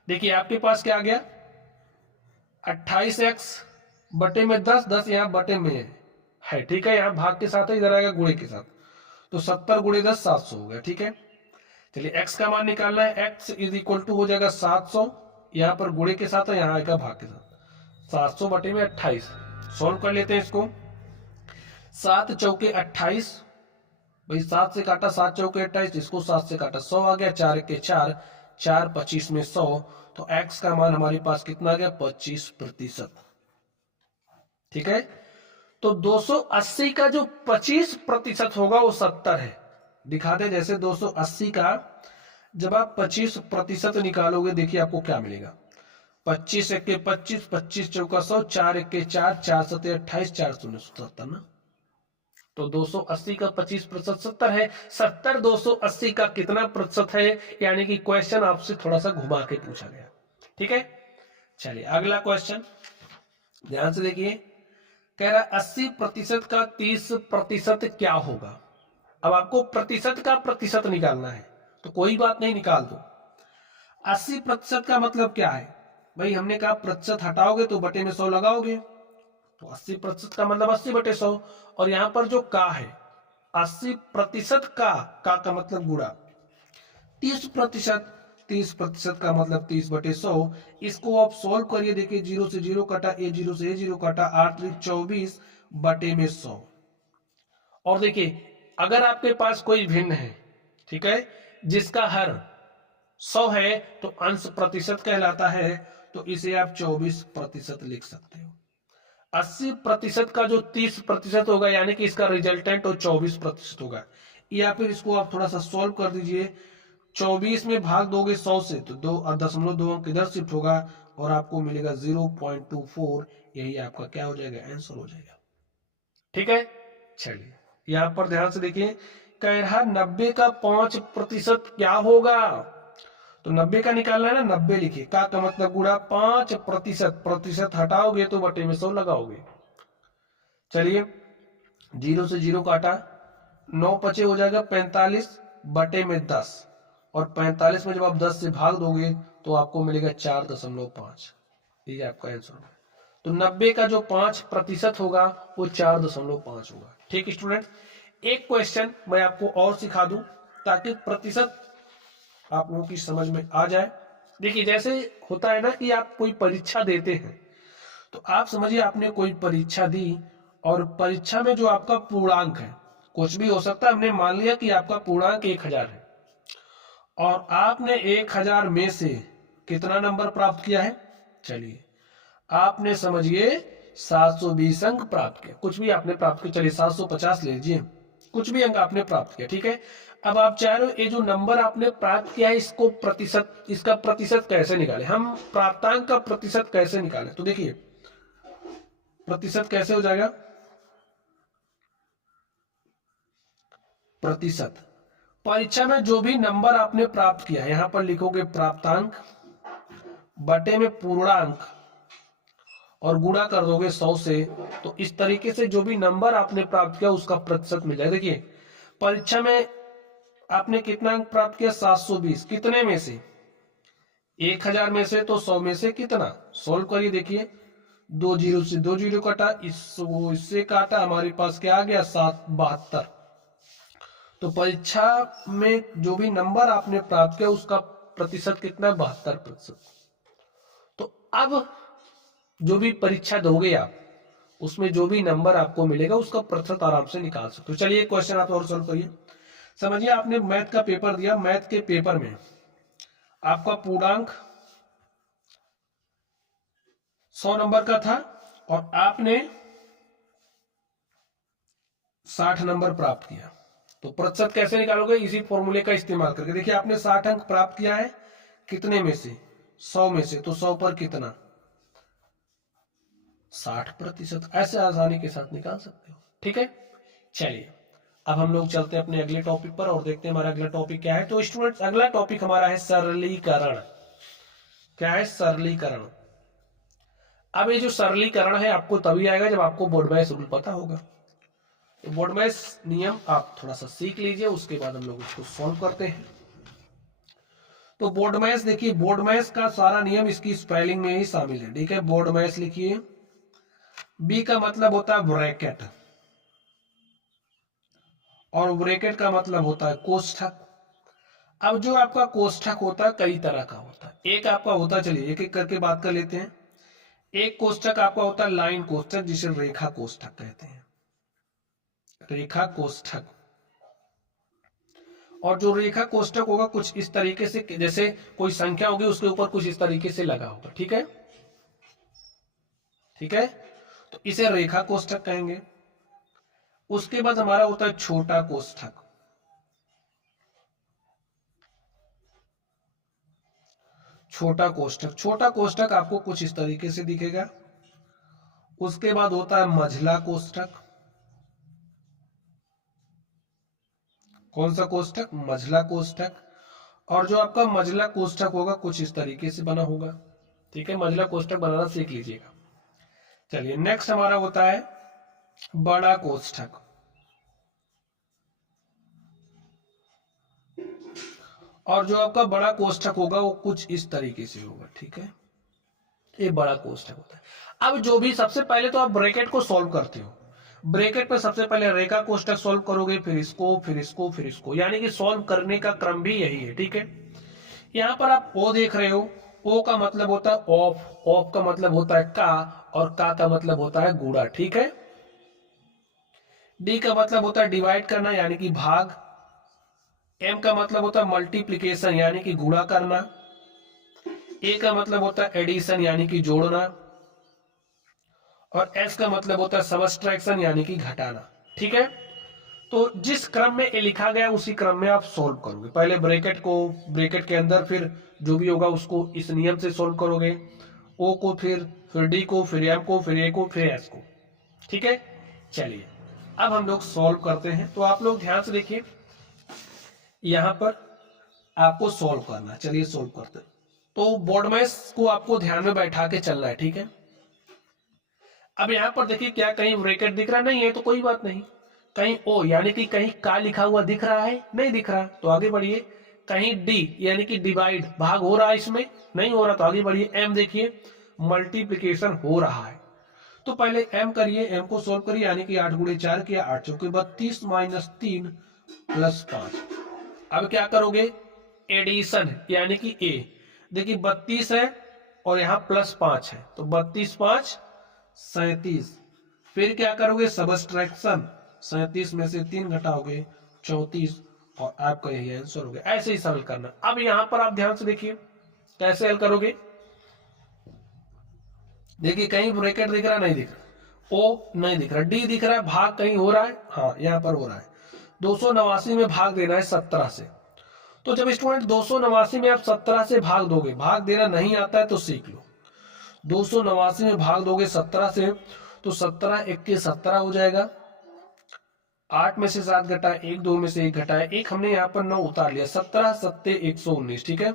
देखिए आपके पास क्या आ गया? 28x बटे में 10, 10 यहाँ बटे में है। ठीक है, यहाँ भाग के साथ है, इधर आएगा गुणे के साथ, तो 70 गुणे 10 700 हो गया। ठीक है, चलिए x का मान निकालना है। x इज इक्वल टू हो जाएगा 700, यहाँ पर गुणे के साथ है, यहाँ आएगा भाग के साथ। 700 बटे में 28 सॉल्व कर लेते हैं इसको। 7 चौके 28, भाई 7 से काटा 7 चौके 28, इसको 7 से काटा 100 आ गया। 4 के 4, 4 25 में 100, तो x का मान हमारे पास कितना आ गया 25%। ठीक है, तो 280 का जो 25% होगा वो 70 है। दिखाते जैसे 280 का जब आप 25% निकालोगे, देखिए आपको क्या मिलेगा। 25 1 25, 25 चौका 100, 4 1 4, 4 7 28, 4 0 77 ना। तो 280 का 25% 70 है। 70 280 का कितना प्रतिशत है, यानी कि क्वेश्चन आपसे थोड़ा सा घुमा के पूछा गया। ठीक है, चलिए अगला क्वेश्चन ध्यान से देखिए। कह रहा 80% का 30% क्या होगा। अब आपको प्रतिशत का प्रतिशत निकालना है, तो कोई बात नहीं, निकाल दो। 80% का मतलब क्या है भाई, हमने कहा प्रतिशत हटाओगे तो बटे में 100 लगाओगे, तो 80% का मतलब 80/100। और यहां पर जो का है 80% का मतलब गुणा 30%, 30% का मतलब 30/100। इसको आप सॉल्व करिए, देखिए 0 से 0 कटा, A0 से A0 कटा, 8 24 बटे में 100। और देखिए अगर आपके पास कोई भिन्न है, ठीक है, जिसका हर 100 है तो अंश प्रतिशत कहलाता है, तो इसे आप 24% लिख सकते हो। 80% का जो 30% होगा, यानी कि इसका रिजल्टेंट वो 24% होगा। या फिर इसको आप थोड़ा सा सॉल्व कर दीजिए, 24 में भाग दोगे 100 से तो 2.2 अंक इधर शिफ्ट होगा और आपको मिलेगा 0.24। यही आपका क्या हो जाएगा, आंसर हो जाएगा। ठीक है, चलिए यहां पर ध्यान से देखिए। कह रहा 90 का 5% क्या होगा, तो 90 का निकालना है ना, 90 लिखिए, का मतलब गुणा 5%, प्रतिशत हटाओगे तो बटे में 100 लगाओगे। चलिए 0 से 0 काटा, 9 पचे हो जाएगा 45 बटे में 10, और 45 में जब आप 10 से भाग दोगे तो आपको मिलेगा 4.5। ये आपका आंसर होगा। तो 90 का जो 5% होगा वो 4.5 होगा। ठीक स्टूडेंट, एक क्वेश्चन मैं आपको और सिखा दूं ताकि प्रतिशत आप लोगों की समझ में आ जाए। देखिए जैसे होता है ना कि आप कोई परीक्षा देते हैं, तो आप समझिए आपने कोई परीक्षा दी और परीक्षा में जो आपका पूर्णांक है, कुछ भी हो सकता है, हमने मान लिया कि आपका पूर्णांक 1000 है और आपने 1000 में से कितना नंबर प्राप्त किया है, चलिए आपने समझिए 720 अंक प्राप्त किया, कुछ भी आपने प्राप्त किया, चलिए 750 ले लीजिए, कुछ भी अंक आपने प्राप्त किया। ठीक है, अब आप चाह रहे हो ये जो नंबर आपने प्राप्त किया है इसको प्रतिशत, इसका प्रतिशत कैसे निकालें, हम प्राप्तांक का प्रतिशत कैसे निकालें। तो देखिए प्रतिशत कैसे हो जाएगा, प्रतिशत परीक्षा में जो भी नंबर आपने प्राप्त किया, यहां पर लिखोगे प्राप्तांक बटे में पूर्णांक और गुणा कर दोगे 100 से, तो इस तरीके से जो भी नंबर आपने प्राप्त किया उसका प्रतिशत मिल जाएगा। देखिए परीक्षा में आपने कितना अंक प्राप्त किया, 720, कितने में से, 1000 में से, तो 100 में से कितना, सोल्व करिए। देखिए 2 जीरो से 2 जीरो काटा, इससे काटा, हमारे पास क्या आ गया 772। तो परीक्षा में जो भी नंबर आपने प्राप्त किया उसका प्रतिशत कितना, 72%। तो अब जो भी परीक्षा दोगे आप, उसमें जो भी नंबर आपको मिलेगा उसका प्रतिशत आराम से निकाल सकते हो। चलिए एक क्वेश्चन आप और सोल्व करिए। समझिए आपने मैथ का पेपर दिया, मैथ के पेपर में आपका पूर्णांक 100 नंबर का था और आपने 60 नंबर प्राप्त किया, तो प्रतिशत कैसे निकालोगे, इसी फॉर्मूले का इस्तेमाल करके। देखिए आपने 60 अंक प्राप्त किया है, कितने में से, 100 में से, तो 100 पर कितना, 60%। ऐसे आसानी के साथ निकाल सकते हो। ठीक है, चलिए अब हम लोग चलते हैं अपने अगले टॉपिक पर और देखते हैं हमारा अगला टॉपिक क्या है। तो स्टूडेंट्स अगला टॉपिक हमारा है सरलीकरण। क्या है, सरलीकरण। अब ये जो सरलीकरण है आपको तभी आएगा जब आपको बोर्ड मैथ्स रूल पता होगा। तो बोर्ड मैथ्स नियम आप थोड़ा सा सीख लीजिए, उसके बाद हम लोग इसको सॉल्व करते हैं। तो बोर्ड मैथ्स देखिए, बोर्ड मैथ्स का सारा नियम इसकी स्पेलिंग में ही शामिल है। ठीक है, बोर्ड मैथ्स लिखिए, बी का मतलब होता है ब्रैकेट और ब्रैकेट का मतलब होता है कोष्ठक। अब जो आपका कोष्ठक होता है कई तरह का होता है। एक आपका होता है, चलिए एक एक करके बात कर लेते हैं। एक कोष्ठक आपका होता है लाइन कोष्ठक, जिसे रेखा कोष्ठक कहते हैं, रेखा कोष्ठक। और जो रेखा कोष्ठक होगा कुछ इस तरीके से, जैसे कोई संख्या होगी उसके ऊपर कुछ इस तरीके से लगा होगा। ठीक है, ठीक है, तो इसे रेखा कोष्ठक कहेंगे। उसके बाद हमारा होता है छोटा कोष्ठक। छोटा कोष्ठक, छोटा कोष्ठक आपको कुछ इस तरीके से दिखेगा। उसके बाद होता है मझला कोष्ठक। कौन सा कोष्ठक? मझला कोष्ठक। और जो आपका मझला कोष्ठक होगा कुछ इस तरीके से बना होगा। ठीक है, मझला कोष्ठक बनाना सीख लीजिएगा। चलिए नेक्स्ट हमारा होता है बड़ा कोष्ठक। और जो आपका बड़ा कोष्ठक होगा वो कुछ इस तरीके से होगा। ठीक है, ये बड़ा कोष्ठक होता है। अब जो भी, सबसे पहले तो आप ब्रैकेट को सॉल्व करते हो। ब्रैकेट पे सबसे पहले रेखा कोष्ठक सॉल्व करोगे, फिर इसको, फिर इसको, फिर इसको, यानी कि सॉल्व करने का क्रम भी यही है। ठीक है, यहां पर आप ओ देख रहे हो। ओ का मतलब होता है ऑफ, ऑफ का मतलब होता है का, और का मतलब होता है गुणा। ठीक है, डी का मतलब होता है डिवाइड करना यानी कि भाग। एम का मतलब होता है मल्टीप्लीकेशन यानी कि गुणा करना। ए का मतलब होता है एडिशन यानी कि जोड़ना। और एस का मतलब होता है सबट्रैक्शन यानी कि घटाना। ठीक है, तो जिस क्रम में ये लिखा गया उसी क्रम में आप सोल्व करोगे। पहले ब्रैकेट को, ब्रैकेट के अंदर फिर जो भी होगा उसको इस नियम से सोल्व करोगे। ओ को, फिर डी को, फिर एम को, फिर ए को, फिर एस को। ठीक है, चलिए अब हम लोग सॉल्व करते हैं। तो आप लोग ध्यान से देखिए, यहां पर आपको सॉल्व करना। चलिए सॉल्व करते हैं। तो बोर्ड मैश को आपको ध्यान में बैठा के चलना है। ठीक है, अब यहां पर देखिए क्या कहीं ब्रैकेट दिख रहा नहीं है तो कोई बात नहीं। कहीं ओ यानी कि कहीं का लिखा हुआ दिख रहा है? नहीं दिख रहा, तो आगे बढ़िए। कहीं डी यानी कि डिवाइड, भाग हो रहा है इसमें? नहीं हो रहा, तो आगे बढ़िए। एम देखिए मल्टीप्लीकेशन हो रहा है, तो पहले एम करिए, एम को सोल्व करिए। यानी कि 8 गुणे 4 किया, 8 चौके 32 माइनस 3 प्लस 5। अब क्या करोगे? एडिशन यानी कि ए। देखिए 32 है और यहाँ प्लस 5 है, तो 32 5 37। फिर क्या करोगे? सबट्रैक्शन, 37 में से 3 घटाओगे 34, और आपका यही आंसर हो गया। ऐसे ही सरल करना। अब यहां पर आप ध्यान से देखिए कैसे हल करोगे। देखिए कहीं ब्रैकेट दिख रहा? नहीं दिख रहा। ओ नहीं दिख रहा। डी दिख रहा है। भाग कहीं हो रहा है? हाँ, यहां पर हो रहा है। 289 में भाग देना है 17 से। तो जब स्टूडेंट 289 में आप 17 से भाग दोगे, भाग देना नहीं आता है तो सीख लो। 289 में भाग दोगे 17 से, तो 17 1 के 17 हो जाएगा। 8 में से 7 घटाए, 1 2 में से 1 घटाए, 1 हमने यहाँ पर 9 उतार लिया। 17 सत्ते 119। ठीक है,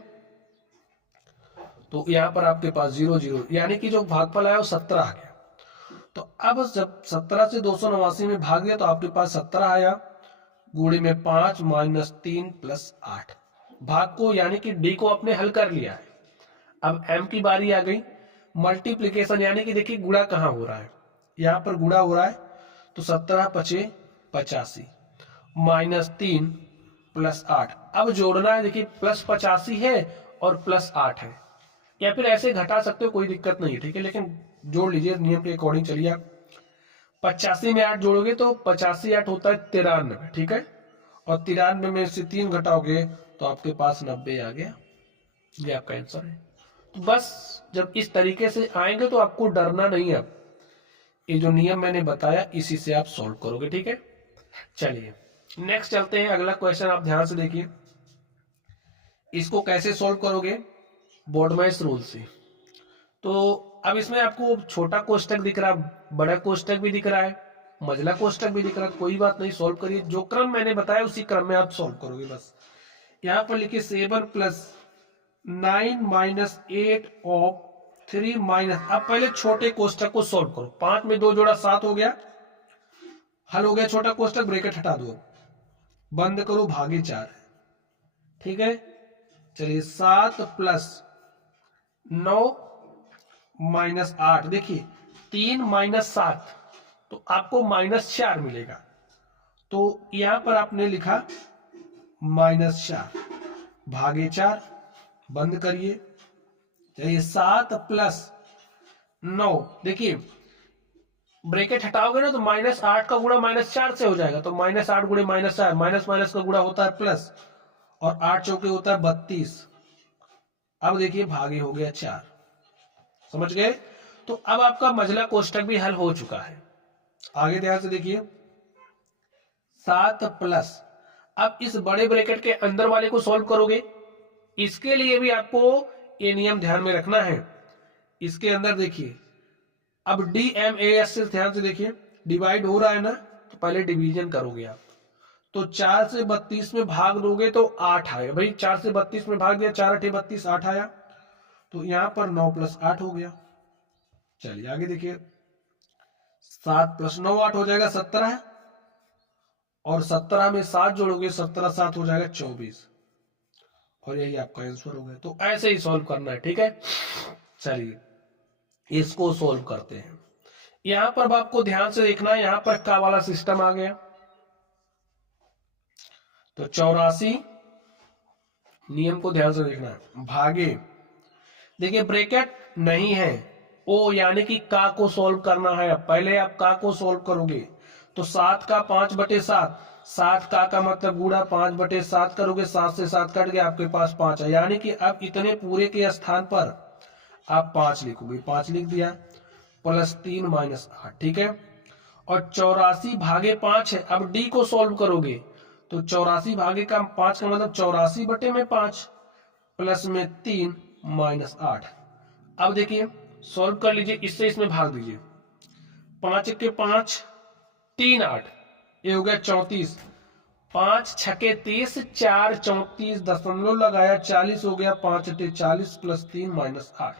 तो यहाँ पर आपके पास 0 0, यानी कि जो भागफल आया वो 17 आ गया। तो अब जब 17 से 289 में भाग दिया तो आपके पास 17 आया, गुणे में 5 माइनस 3 प्लस 8। भाग को यानी कि डी को आपने हल कर लिया है। अब एम की बारी आ गई। मल्टीप्लीकेशन यानी कि देखिए गुणा कहाँ हो रहा है? यहाँ पर गुणा हो रहा है, तो 17 पचे 85 माइनस 3 प्लस 8। अब जोड़ना है। देखिए प्लस 85 है और प्लस 8 है, या फिर ऐसे घटा सकते हो, कोई दिक्कत नहीं है। ठीक है, लेकिन जोड़ लीजिए नियम के अकॉर्डिंग। चलिए आप 85 में 8 जोड़ोगे तो 85 8 होता है 93। ठीक है, और 93 में से 3 घटाओगे तो आपके पास 90 आ गया। ये आपका आंसर है। तो बस जब इस तरीके से आएंगे तो आपको डरना नहीं है। अब ये जो नियम मैंने बताया इसी से आप सॉल्व करोगे। ठीक है, चलिए नेक्स्ट चलते हैं। अगला क्वेश्चन आप ध्यान से देखिए, इसको कैसे सॉल्व करोगे? बोर्ड मैश रूल से। तो अब इसमें आपको छोटा कोष्ठक दिख रहा है, बड़ा कोष्ठक भी दिख रहा है, मझला कोष्ठक भी दिख रहा है। कोई बात नहीं, सॉल्व करिए। जो क्रम मैंने बताया उसी क्रम में आप सॉल्व करोगे। बस यहां पर लिखिए 7 प्लस 9 माइनस 8 ऑफ 3 माइनस। अब पहले छोटे कोष्ठक को सॉल्व करो। 5 में 2 जोड़ा 7 हो गया, हल हो गया छोटा कोष्ठक। ब्रैकेट हटा दो, बंद करो, भागे 4। ठीक है, चलिए 7 प्लस 9 माइनस 8। देखिए 3 माइनस 7 तो आपको माइनस 4 मिलेगा। तो यहां पर आपने लिखा माइनस 4 भागे 4, बंद करिए। चलिए 7 प्लस 9, देखिए ब्रैकेट हटाओगे ना तो माइनस 8 का गुणा माइनस 4 से हो जाएगा। तो माइनस 8 गुणे माइनस 4, माइनस माइनस का गुणा होता है प्लस, और 8 चौके होता है 32। अब देखिए भागे हो गया 4। समझ गए? तो अब आपका मझला कोष्टक भी हल हो चुका है। आगे ध्यान से देखिए, 7 प्लस, अब इस बड़े ब्रैकेट के अंदर वाले को सॉल्व करोगे। इसके लिए भी आपको ये नियम ध्यान में रखना है। इसके अंदर देखिए, अब DMAS से ध्यान से देखिए, डिवाइड हो रहा है ना, तो पहले डिवीजन करोगे आप। तो 4 से 32 में भाग दोगे तो 8 आएगा। भाई 4 से 32 में भाग दिया, 4 8 32, 8 आया। तो यहां पर 9 प्लस 8 हो गया। चलिए आगे देखिए, 7 प्लस 9 8 हो जाएगा 17, और 17 में 7 जोड़ोगे, 17 7 हो जाएगा 24, और यही आपका आंसर हो गया। तो ऐसे ही सॉल्व करना है, ठीक है। चलिए इसको सॉल्व करते हैं। यहां पर आपको ध्यान से देखना है, यहां पर का वाला सिस्टम आ गया। तो 84, नियम को ध्यान से देखना है, भागे, देखिए ब्रैकेट नहीं है, ओ यानी कि का को सॉल्व करना है। पहले आप का को सॉल्व करोगे तो 7 का 5/7, 7 का मतलब गुणा 5/7 करोगे, 7 से 7 कट गया, आपके पास 5 है। यानी कि अब इतने पूरे के स्थान पर आप 5 लिखोगे, 5 लिख दिया, प्लस 3 माइनस 8, ठीक है। और 84 भागे 5 है। अब डी को सॉल्व करोगे तो 84 भागे का 5 का मतलब 84/5, प्लस में 3 माइनस 8। अब देखिए सॉल्व कर लीजिए, इससे इसमें भाग दीजिए, 5 के 5, 3 8, ये हो गया 34, 5 छके 30, 4 34, दशमलव लगाया 40 हो गया, 5 अटे 40 प्लस 3 माइनस 8,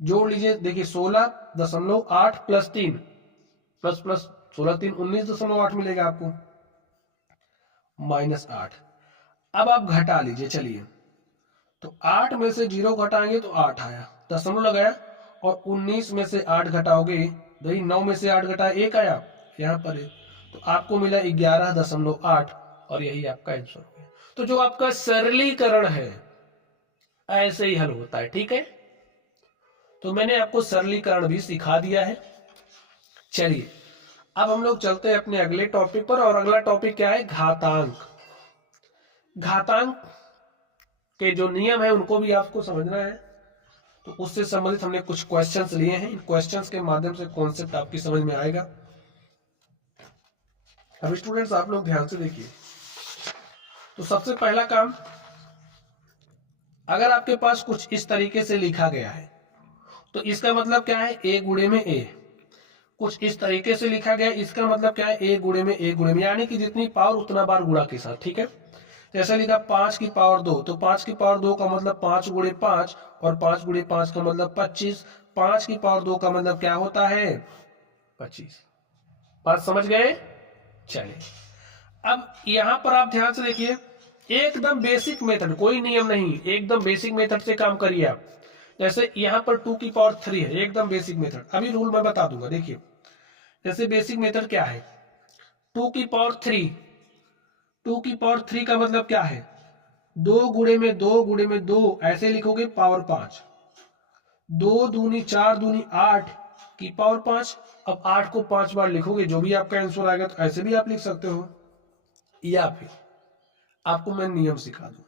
जोड़ लीजिए, देखिए 16.8 प्लस 3 प्लस प्लस 16 3 19.8 मिलेगा आपको, माइनस 8। अब आप घटा लीजिए, चलिए, तो 8 में से 0 घटाएंगे तो 8 आया, दशमलव लगाया, और 19 में से 8 घटाओगे, भाई 9 में से 8 घटाया 1 आया, यहाँ पर है, तो आपको मिला 11.8, और यही आपका आंसर हो गया। तो जो आपका सरलीकरण है ऐसे ही हल होता है, ठीक है। तो मैंने आपको सरलीकरण भी सिखा दिया है। चलिए अब हम लोग चलते हैं अपने अगले टॉपिक पर, और अगला टॉपिक क्या है, घातांक। घातांक के जो नियम है उनको भी आपको समझना है। तो उससे संबंधित हमने कुछ क्वेश्चंस लिए हैं, इन क्वेश्चंस के माध्यम से कॉन्सेप्ट आपकी समझ में आएगा। अब स्टूडेंट्स आप लोग ध्यान से देखिए, तो सबसे पहला काम, अगर आपके पास कुछ इस तरीके से लिखा गया है तो इसका मतलब क्या है, a गुणे में a। कुछ इस तरीके से लिखा गया, इसका मतलब क्या है, a गुणे में a गुणे में, यानी कि जितनी पावर उतना बार गुणा के साथ, ठीक है। जैसे लिखा 5 की पावर 2, तो 5 की पावर 2 का मतलब 5 गुणे 5, और 5 गुणे 5 का मतलब 25, 5 की पावर 2 का मतलब क्या होता है, 25। बात समझ गए? चलिए अब यहां पर आप ध्यान से देखिए, एकदम बेसिक मेथड, कोई नियम नहीं, एकदम बेसिक मेथड से काम करिए आप। जैसे यहां पर 2 की पावर 3 है, एकदम बेसिक मेथड, अभी रूल मैं बता दूंगा। देखिए जैसे बेसिक मेथड क्या है, 2 की पावर 3, 2 की पावर 3 का मतलब क्या है, 2 गुणे में 2 गुणे में 2, ऐसे लिखोगे, पावर 5, 2 दूनी 4 दूनी 8 की पावर 5। अब 8 को 5 बार लिखोगे, जो भी आपका आंसर आएगा, तो ऐसे भी आप लिख सकते हो, या फिर आपको मैं नियम सिखा दूं,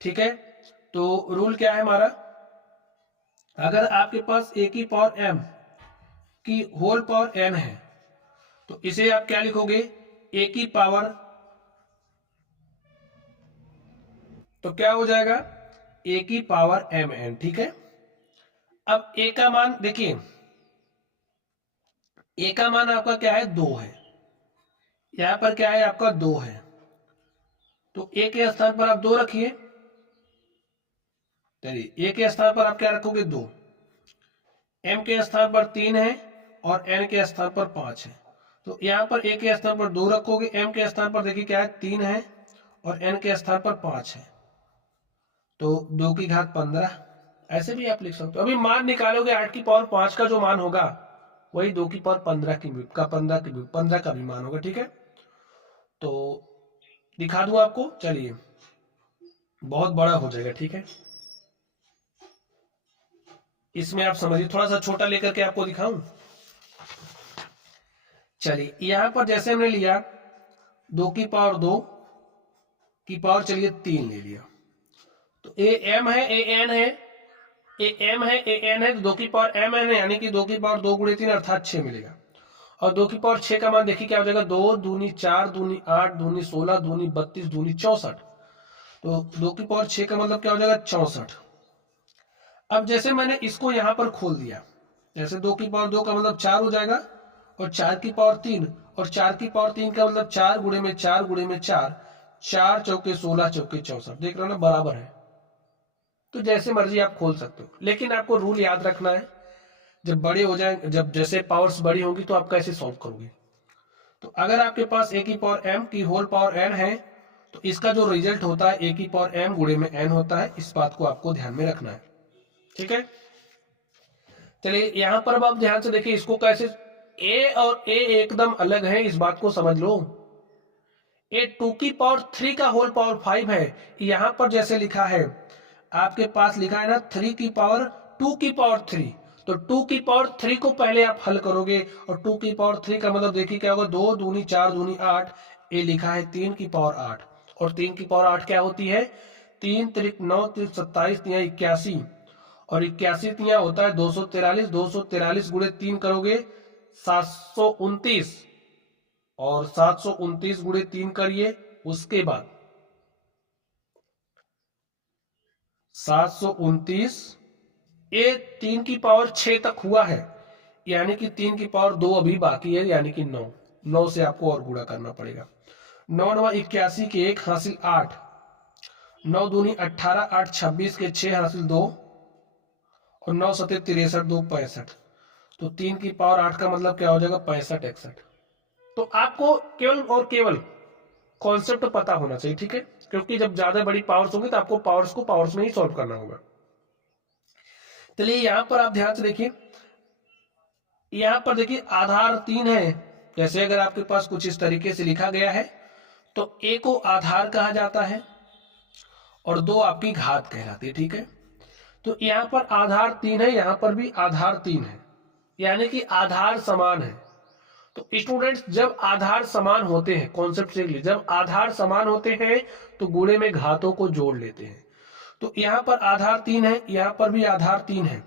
ठीक है। तो रूल क्या है हमारा, अगर आपके पास a की पावर m की होल पावर n है, तो इसे आप क्या लिखोगे, a की पावर, तो क्या हो जाएगा, a की पावर mn, ठीक है। अब a का मान देखिए, a का मान आपका क्या है, 2 है, यहां पर क्या है आपका 2 है, तो a के स्थान पर आप 2 रखिए। चलिए a के स्थान पर आप क्या रखोगे, 2, m के स्थान पर 3 है, और n के स्थान पर 5 है, तो यहां पर a के स्थान पर 2 रखोगे, m के स्थान पर देखिए क्या है, 3 है, और n के स्थान पर 5 है, तो 2 की घात 15, ऐसे भी आप लिख सकते हो। अभी मान निकालोगे 8 की पावर 5 का जो मान होगा, वही 2 की पावर 15 का भी मान होगा, ठीक है। तो दिखा दूं आपको, चलिए, बहुत बड़ा हो जाएगा, ठीक है, इसमें आप समझिए, थोड़ा सा छोटा लेकर के आपको दिखाऊं। चलिए यहां पर जैसे हमने लिया 2 की पावर 2, की पावर चलिए 3 ले लिया, तो ए एम है ए एन है, ए एम है ए एन है, तो 2 की पावर एम एन है, यानी कि 2 की पावर 2 गुणे 3 अर्थात 6 मिलेगा। और 2 की पावर 6 का मान देखिए क्या हो जाएगा, 2 दूनी 4 दूनी 8 दूनी 16 दूनी 32 दूनी 64, तो 2 की पावर 6 का मतलब क्या हो जाएगा 64। अब जैसे मैंने इसको यहां पर खोल दिया, जैसे 2 की पावर 2 का मतलब 4 हो जाएगा, और 4 की पावर 3, और 4 की पावर 3 का मतलब 4 गुणे में 4 गुणे में 4, 4 चौके 16 चौके 64, देख रहे हो ना बराबर है। तो जैसे मर्जी आप खोल सकते हो, लेकिन आपको रूल याद रखना है, जब बड़े हो जाए, जब जैसे पावर्स बड़ी होंगी तो आप कैसे सॉल्व करोगे। तो अगर आपके पास ए की पावर एम की होल पावर एन है, तो इसका जो रिजल्ट होता है ए की पावर एम गुणे में एन होता है, इस बात को आपको ध्यान में रखना है। ठीक है, चलिए यहां पर अब आप ध्यान से देखिए इसको कैसे, ए और ए एकदम अलग है, इस बात को समझ लो। ए 2 की पावर 3 का होल पावर 5 है, यहां पर जैसे लिखा है, आपके पास लिखा है ना 3 की पावर 2 की पावर 3, तो 2 की पावर 3 को पहले आप हल करोगे, और 2 की पावर 3 का मतलब देखिए क्या होगा, 2 दूनी 4 दूनी 8, ए लिखा है 3 की पावर 8, और 3 की पावर 8 क्या होती है, 3 त्रिक 9 त्रिक 27 तिया 81, और 81 तिया होता है 243, 243 गुणे 3 करोगे 729, और 729 गुणे 3 करिए, उसके बाद 729, ये 3 की पावर 6 तक हुआ है, यानी कि 3 की पावर 2 अभी बाकी है, यानी कि 9, 9 से आपको और गुणा करना पड़ेगा। 9 9 81 के 1 हासिल 8, 9 दूनी 18, 8 26 के 6 हासिल 2, और 9 सत्ते 63, 2 65, तो 3 की पावर 8 का मतलब क्या हो जाएगा 65 61। तो आपको केवल और केवल कॉन्सेप्ट पता होना चाहिए, ठीक है, क्योंकि जब ज्यादा बड़ी पावर्स होंगी तो आपको पावर्स को पावर्स में ही सॉल्व करना होगा। चलिए यहां पर आप ध्यान से देखिए, यहां पर देखिए आधार 3 है, जैसे अगर आपके पास कुछ इस तरीके से लिखा गया है, तो ए को आधार कहा जाता है और 2 आपकी घात कहलाती है, ठीक है। तो यहां पर आधार 3 है, यहां पर भी आधार 3 है, यानी कि आधार समान है। तो स्टूडेंट्स जब आधार समान होते हैं, कॉन्सेप्ट से जब आधार समान होते हैं तो गुणे में घातों को जोड़ लेते हैं। तो यहां पर आधार 3 है, यहां पर भी आधार 3 है,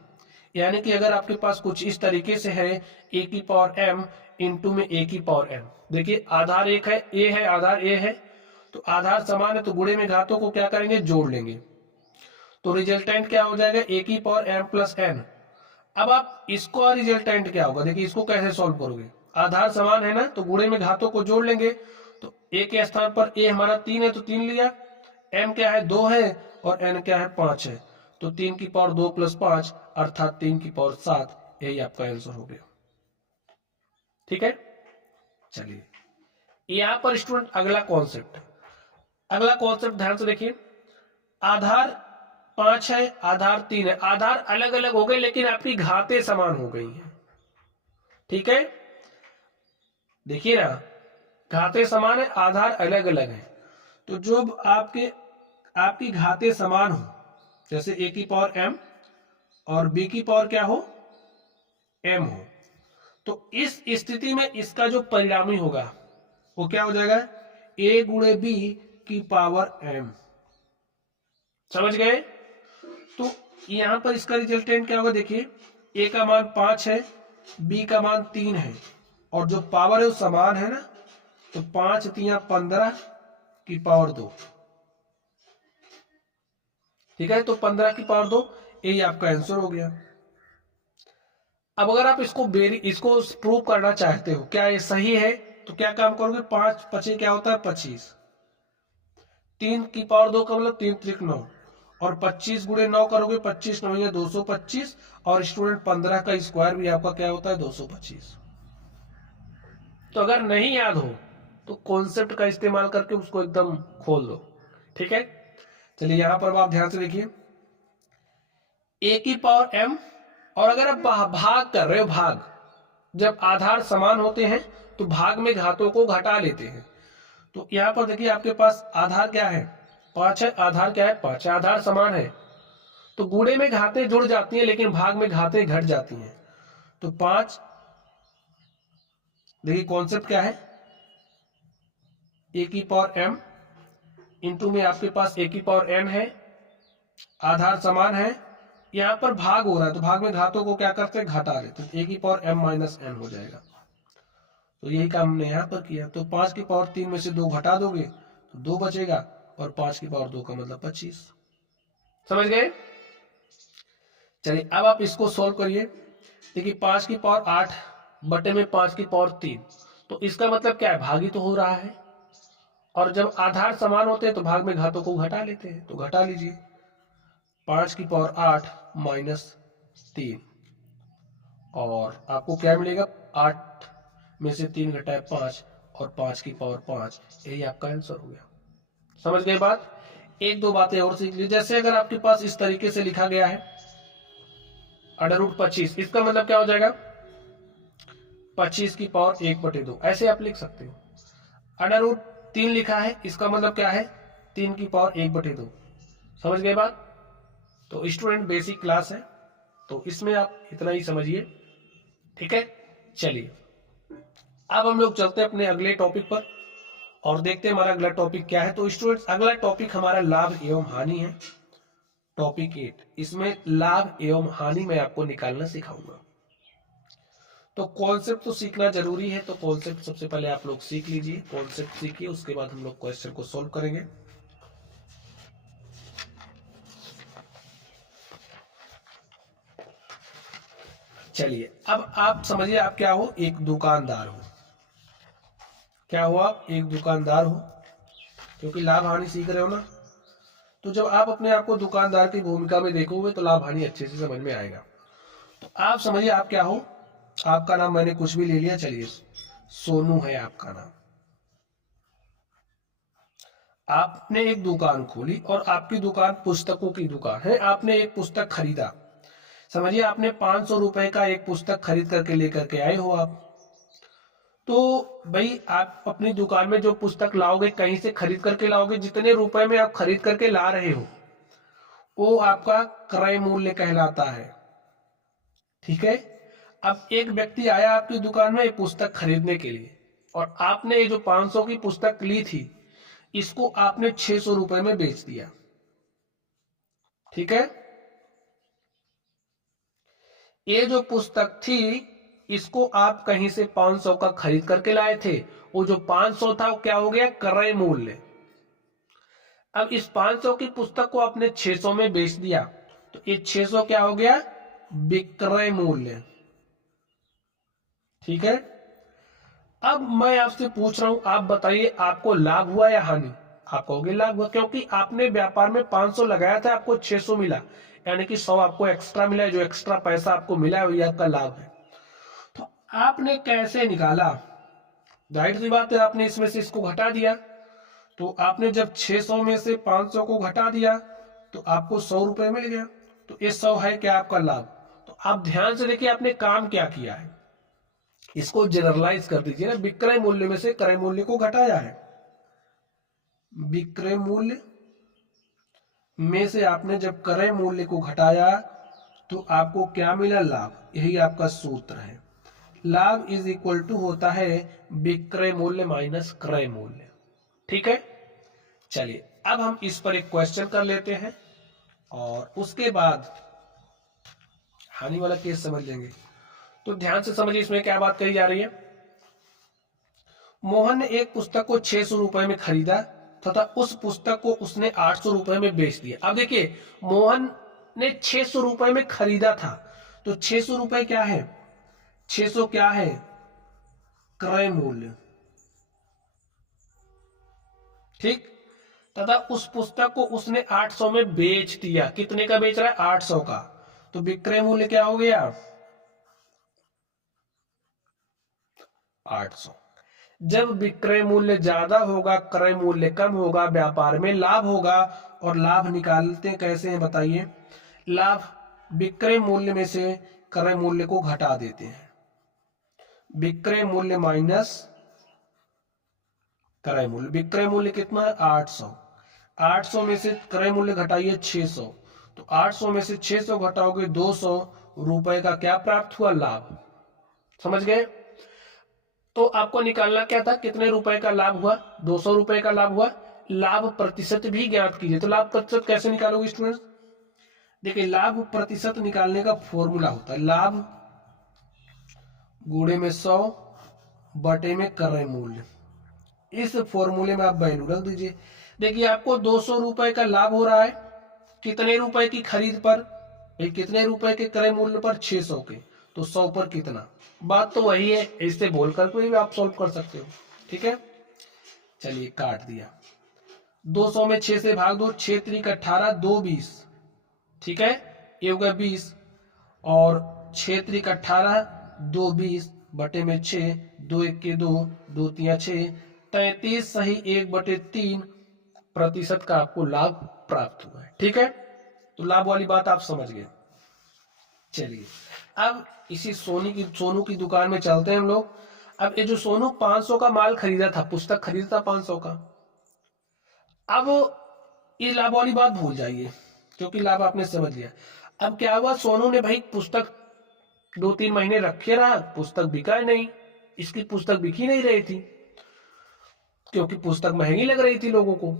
यानी कि अगर आपके पास कुछ इस तरीके से है, ए की पावर एम इंटू में ए की पावर एम, देखिए आधार एक है, ए है, आधार ए है, तो आधार समान है, तो गुणे में घातों को क्या करेंगे, जोड़ लेंगे, तो रिजल्टेंट क्या हो जाएगा, ए की पावर एम प्लस एन। अब आप इसको रिजल्टेंट क्या होगा, देखिए इसको कैसे सॉल्व करोगे, आधार समान है ना, तो गुणे में घातों को जोड़ लेंगे, तो ए के स्थान पर ए हमारा 3 है तो 3 लिया, एम क्या है 2 है, और एन क्या है 5 है, तो 3 की पावर 2 प्लस 5 अर्थात 3 की पावर 7, यही आपका आंसर हो गया। ठीक है, चलिए यहां पर स्टूडेंट अगला कॉन्सेप्ट, अगला कॉन्सेप्ट ध्यान से देखिए, आधार 5 है, आधार 3 है, आधार अलग अलग हो गए लेकिन आपकी घातें समान हो गई हैं, ठीक है, देखिए ना घातें समान है, आधार अलग अलग है, तो जो आपकी घातें समान हो, जैसे ए की पावर एम और बी की पावर क्या हो, एम हो, तो इस स्थिति में इसका जो परिणामी होगा वो क्या हो जाएगा, ए गुणे बी की पावर एम, समझ गए। तो यहां पर इसका रिजल्टेंट क्या होगा, देखिए ए का मान 5 है, बी का मान 3 है, और जो पावर है वो समान है ना, तो 5 तिया 15 की पावर 2, ठीक है, तो 15 की पावर 2, यही आपका आंसर हो गया। अब अगर आप इसको प्रूव करना चाहते हो क्या ये सही है, तो क्या काम करोगे, 5 25 क्या होता है 25, 3 की पावर 2 का मतलब 3 त्रिक 9, और 25 गुणे 9 करोगे 25 9 या 225, और स्टूडेंट 15 का स्क्वायर भी आपका क्या होता है 225। तो अगर नहीं याद हो तो कॉन्सेप्ट का इस्तेमाल करके उसको एकदम खोल दो, ठीक है। चलिए यहां पर आप ध्यान से देखिए, ए की पावर एम, और अगर आप भाग कर रहे हो, भाग जब आधार समान होते हैं तो भाग में घातों को घटा लेते हैं, तो यहां पर देखिए आपके पास आधार क्या है 5 है, आधार क्या है 5 है, आधार समान है, तो गुणे में घातें जुड़ जाती हैं लेकिन भाग में घातें घट जाती हैं, तो 5, देखिए कॉन्सेप्ट क्या है, ए की पावर एम इंटू में आपके पास a की पावर n है, आधार समान है, यहाँ पर भाग हो रहा है तो भाग में घातों को क्या करते हैं, घटा लेते हैं, a की पावर m माइनस n हो जाएगा। तो यही काम हमने यहाँ पर किया। तो 5 की पावर 3 में से 2 घटा दोगे तो 2 बचेगा, और 5 की पावर 2 का मतलब 25। समझ गए? चलिए अब आप इसको सॉल्व करिए। देखिए 5 की पावर 8 बटे में 5 की पावर 3, तो इसका मतलब क्या है, भागी तो हो रहा है, और जब आधार समान होते हैं तो भाग में घातों को घटा लेते हैं, तो घटा लीजिए। 5 की पावर 8 माइनस 3, और आपको क्या मिलेगा, 8 में से 3 घटाए 5, और 5 की पावर 5, यही आपका आंसर हो गया। समझ गए बात? एक दो बातें और सीख लीजिए। जैसे अगर आपके पास इस तरीके से लिखा गया है √25, इसका मतलब क्या हो जाएगा, 25 की पावर 1/2, ऐसे आप लिख सकते हो। √3 लिखा है, इसका मतलब क्या है, 3 की पावर 1/2। समझ गए बात? तो स्टूडेंट बेसिक क्लास है, तो इसमें आप इतना ही समझिए, ठीक है। चलिए अब हम लोग चलते हैं अपने अगले टॉपिक पर और देखते हैं हमारा अगला टॉपिक क्या है। तो स्टूडेंट्स अगला टॉपिक हमारा लाभ एवं हानि है, टॉपिक 8। इसमें लाभ एवं हानि मैं आपको निकालना सिखाऊंगा। तो कॉन्सेप्ट तो सीखना जरूरी है, तो कॉन्सेप्ट सबसे पहले आप लोग सीख लीजिए, कॉन्सेप्ट सीखिए, उसके बाद हम लोग क्वेश्चन को सॉल्व करेंगे। चलिए अब आप समझिए, आप क्या हो, एक दुकानदार हो। क्या हो आप, एक दुकानदार हो, क्योंकि लाभ हानि सीख रहे हो ना। तो जब आप अपने आप को दुकानदार की भूमिका में देखोगे तो लाभ हानि अच्छे से समझ में आएगा। तो आप समझिए आप क्या हो, आपका नाम मैंने कुछ भी ले लिया, चलिए सोनू है आपका नाम। आपने एक दुकान खोली और आपकी दुकान पुस्तकों की दुकान है। आपने एक पुस्तक खरीदा, समझिए आपने 500 रुपए का एक पुस्तक खरीद करके लेकर के आए हो आप। तो भाई आप अपनी दुकान में जो पुस्तक लाओगे, कहीं से खरीद करके लाओगे, जितने रुपए में आप खरीद करके ला रहे हो वो आपका क्रय मूल्य कहलाता है, ठीक है। अब एक व्यक्ति आया आपकी दुकान में पुस्तक खरीदने के लिए, और आपने ये जो 500 की पुस्तक ली थी, इसको आपने 600 रुपए में बेच दिया, ठीक है। ये जो पुस्तक थी, इसको आप कहीं से 500 का खरीद करके लाए थे, वो जो 500 था वो क्या हो गया, क्रय मूल्य। अब इस 500 की पुस्तक को आपने 600 में बेच दिया, तो ये 600 क्या हो गया, विक्रय मूल्य, ठीक है। अब मैं आपसे पूछ रहा हूं, आप बताइए आपको लाभ हुआ या हानि। आप कहोगे लाभ हुआ, क्योंकि आपने व्यापार में 500 लगाया था, आपको 600 मिला, यानी कि 100 आपको एक्स्ट्रा मिला है। जो एक्स्ट्रा पैसा आपको मिला है वही आपका लाभ है। तो आपने कैसे निकाला, जाहिर सी बात है आपने इसमें से इसको घटा दिया। तो आपने जब 600 में से 500 को घटा दिया तो आपको 100 रुपए मिल गया। तो ये 100 है क्या, आपका लाभ। तो आप ध्यान से देखिए आपने काम क्या किया है, इसको जनरलाइज कर दीजिए ना। विक्रय मूल्य में से क्रय मूल्य को घटाया है, विक्रय मूल्य में से आपने जब क्रय मूल्य को घटाया तो आपको क्या मिला, लाभ। यही आपका सूत्र है, लाभ इज इक्वल टू होता है विक्रय मूल्य माइनस क्रय मूल्य, ठीक है। चलिए अब हम इस पर एक क्वेश्चन कर लेते हैं और उसके बाद हानि वाला केस समझ लेंगे। तो ध्यान से समझिए इसमें क्या बात कही जा रही है। मोहन ने एक पुस्तक को 600 रुपए में खरीदा तथा उस पुस्तक को उसने 800 रुपए में बेच दिया। अब देखिए मोहन ने 600 रुपए में खरीदा था, तो 600 रुपए क्या है, 600 क्या है, क्रय मूल्य, ठीक। तथा उस पुस्तक को उसने 800 में बेच दिया। कितने का बेच रहा है, 800 का। तो विक्रय मूल्य क्या हो गया, 800। जब विक्रय मूल्य ज्यादा होगा, क्रय मूल्य कम होगा, व्यापार में लाभ होगा। और लाभ निकालते कैसे हैं बताइए। लाभ विक्रय मूल्य में से क्रय मूल्य को घटा देते हैं, विक्रय मूल्य माइनस क्रय मूल्य। विक्रय मूल्य कितना है, 800। 800 में से क्रय मूल्य घटाइए 600, तो 800 में से 600 घटाओगे 200 रुपए का क्या प्राप्त हुआ, लाभ। समझ गए। तो आपको निकालना क्या था, कितने रुपए का लाभ हुआ, 200 रुपए का लाभ हुआ। लाभ प्रतिशत भी ज्ञात कीजिए। तो लाभ प्रतिशत कैसे निकालोगे स्टूडेंट्स? देखिए लाभ प्रतिशत निकालने का फॉर्मूला होता है लाभ गुणे में 100 बटे में क्रय मूल्य। इस फॉर्मूले में आप वैल्यू रख दीजिए। देखिए आपको 200 रुपए का लाभ हो रहा है, कितने रुपए की खरीद पर, कितने रुपए के क्रय मूल्य पर, 600 के, तो 100 पर कितना। बात तो वही है, इससे बोलकर कोई भी आप सॉल्व कर सकते हो। ठीक है, चलिए काट दिया। 200 में 6 से भाग दो, 6 त्रिक 18, 2 20। ठीक है, ये हो गया 20 और 6 त्रिक 18, 2 20 बटे में 6, 2 1 के 2, 2 3 6, 33 सही 1/3 प्रतिशत का आपको लाभ प्राप्त हुआ है। ठीक है, तो लाभ वाली बात आप समझ गए। चलिए अब इसी सोनू की दुकान में चलते हैं हम लोग। अब ये जो सोनू 500 का माल खरीदा था, पुस्तक खरीदा था 500 का, अब ये लाभ वाली बात भूल जाइए क्योंकि लाभ आपने समझ लिया। अब क्या हुआ, सोनू ने भाई पुस्तक 2-3 महीने रखे रहा, पुस्तक बिका नहीं, इसकी पुस्तक बिकी नहीं रही थी क्योंकि पुस्तक महंगी लग रही थी लोगों को।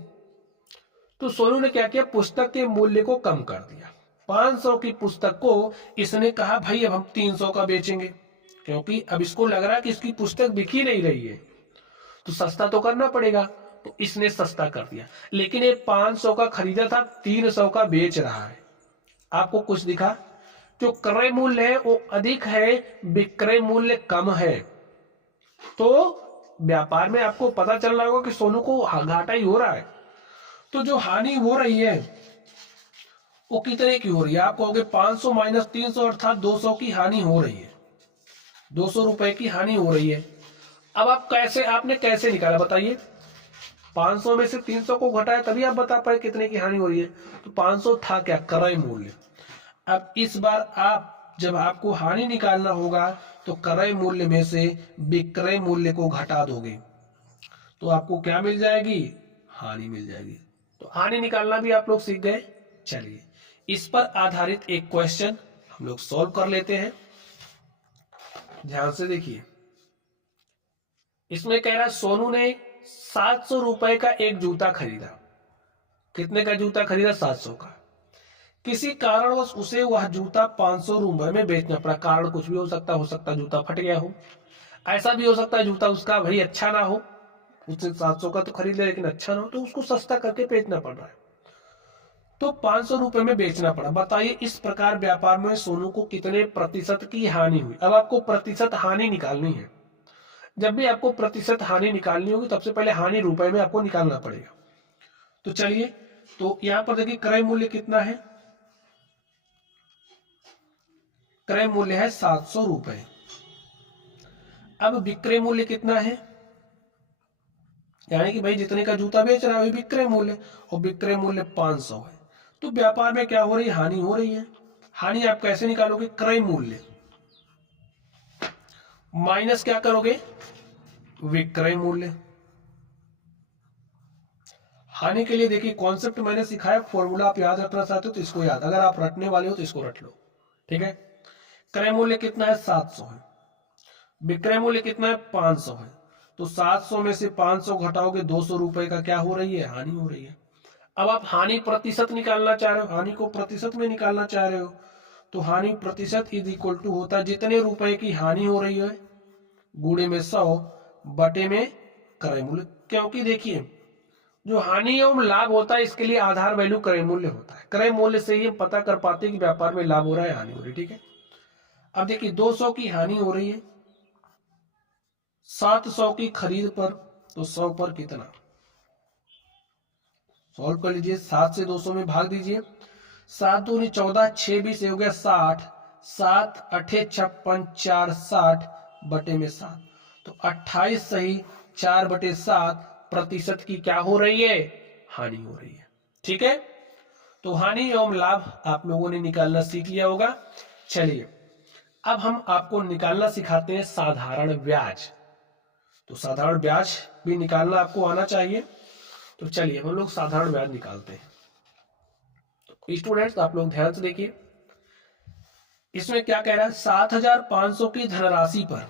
तो सोनू ने क्या किया, पुस्तक के मूल्य को कम कर दिया। 500 की पुस्तक को इसने कहा भाई अब हम 300 का बेचेंगे, क्योंकि अब इसको लग रहा है कि इसकी पुस्तक बिकी नहीं रही है तो सस्ता तो करना पड़ेगा, तो इसने सस्ता कर दिया। लेकिन ये 500 का खरीदा था, 300 का बेच रहा है। आपको कुछ दिखा, जो क्रय मूल्य है वो अधिक है, विक्रय मूल्य कम है। तो व्यापार में आपको पता चल रहा होगा कि सोनू को घाटा ही हो रहा है। तो जो हानि हो रही है वो कितने की हो रही है? आप कहोगे 500 माइनस 300 अर्थात 200 की हानि हो रही है, 200 रुपए की हानि हो रही है। अब आप आपने कैसे निकाला बताइए? 500 में से 300 को घटाया तभी आप बता पाए कितने की हानि हो रही है। तो 500 था क्या? क्रय मूल्य। अब इस बार जब आपको हानि निकालना होगा तो क्रय मूल्य में से विक्रय मूल्य को घटा दोगे तो आपको क्या मिल जाएगी? हानि मिल जाएगी। तो हानि निकालना भी आप लोग सीख गए। चलिए इस पर आधारित एक क्वेश्चन हम लोग सॉल्व कर लेते हैं। ध्यान से देखिए, इसमें कह रहा है सोनू ने 700 रुपए का एक जूता खरीदा। कितने का जूता खरीदा? 700 का। किसी कारणवश उसे वह जूता 500 रुपए में बेचना पड़ा। कारण कुछ भी हो सकता जूता फट गया हो, ऐसा भी हो सकता है जूता उसका भाई अच्छा ना हो, उससे 700 का तो खरीद ले लेकिन अच्छा ना हो तो उसको सस्ता करके बेचना पड़ रहा है, तो 500 रुपए में बेचना पड़ा। बताइए इस प्रकार व्यापार में सोनू को कितने प्रतिशत की हानि हुई? अब आपको प्रतिशत हानि निकालनी है। जब भी आपको प्रतिशत हानि निकालनी होगी सबसे पहले हानि रुपए में आपको निकालना पड़ेगा। तो चलिए, तो यहां पर देखिए क्रय मूल्य कितना है? क्रय मूल्य है 700 रुपए। अब विक्रय मूल्य कितना है? यानी कि भाई जितने का जूता बेच रहा है विक्रय मूल्य, और विक्रय मूल्य 500 है। तो व्यापार में क्या हो रही है? हानि हो रही है। हानि आप कैसे निकालोगे? क्रय मूल्य माइनस क्या करोगे? विक्रय मूल्य। हानि के लिए देखिए कॉन्सेप्ट मैंने सिखाया, फॉर्मूला आप याद रखना चाहते हो तो इसको याद, अगर आप रटने वाले हो तो इसको रट लो। ठीक है, क्रय मूल्य कितना है? 700 है। विक्रय मूल्य कितना है? 500 है। तो 700 में से 500 घटाओगे 200 रुपए का क्या हो रही है? हानि हो रही है। अब आप हानि प्रतिशत निकालना चाह रहे हो, हानि को प्रतिशत में निकालना चाह रहे हो, तो हानि प्रतिशत इज इक्वल टू होता है जितने रुपए की हानि हो रही है गुणे में 100 बटे में क्रय मूल्य। क्योंकि देखिए जो हानि एवं लाभ होता है इसके लिए आधार वैल्यू क्रय मूल्य होता है। क्रय मूल्य से ही हम पता कर पाते हैं कि व्यापार में लाभ हो रहा है हानि हो रही है। ठीक है, अब देखिए 200 की हानि हो रही है 700 की खरीद पर, तो 100 पर कितना? सॉल्व कर लीजिए, 7 से 200 में भाग दीजिए। 7 दूनी 14, 6 20 हो गया 60, 7 8 56 4 60 बटे में 7, तो 28 सही 4 बटे 7 प्रतिशत की क्या हो रही है? हानि हो रही है। ठीक है, तो हानि एवं लाभ आप लोगों ने निकालना सीख लिया होगा। चलिए अब हम आपको निकालना सिखाते हैं साधारण ब्याज। तो साधारण ब्याज भी निकालना आपको आना चाहिए। तो चलिए हम लोग साधारण ब्याज निकालते हैं। तो स्टूडेंट्स आप लोग ध्यान से देखिए, इसमें क्या कह रहा है? 7500 की धनराशि पर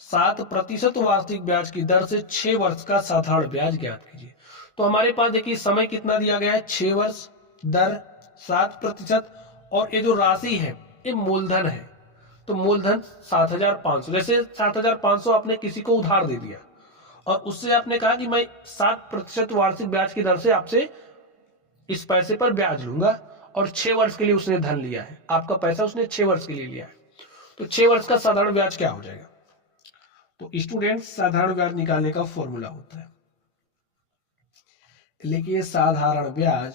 7% वार्षिक ब्याज की दर से 6 वर्ष का साधारण ब्याज ज्ञात कीजिए। तो हमारे पास देखिए समय कितना दिया गया है 6 वर्ष, दर 7%, और ये जो राशि है ये मूलधन है। तो मूलधन 7,500, जैसे 7,500 आपने किसी को उधार दे दिया और उससे आपने कहा कि मैं 7% वार्षिक ब्याज की दर से आपसे इस पैसे पर ब्याज लूंगा, और 6 वर्ष के लिए उसने धन लिया है, आपका पैसा उसने 6 वर्ष के लिए लिया है। तो 6 वर्ष का साधारण ब्याज क्या हो जाएगा? तो स्टूडेंट साधारण ब्याज निकालने का फॉर्मूला होता है, लिखिए साधारण ब्याज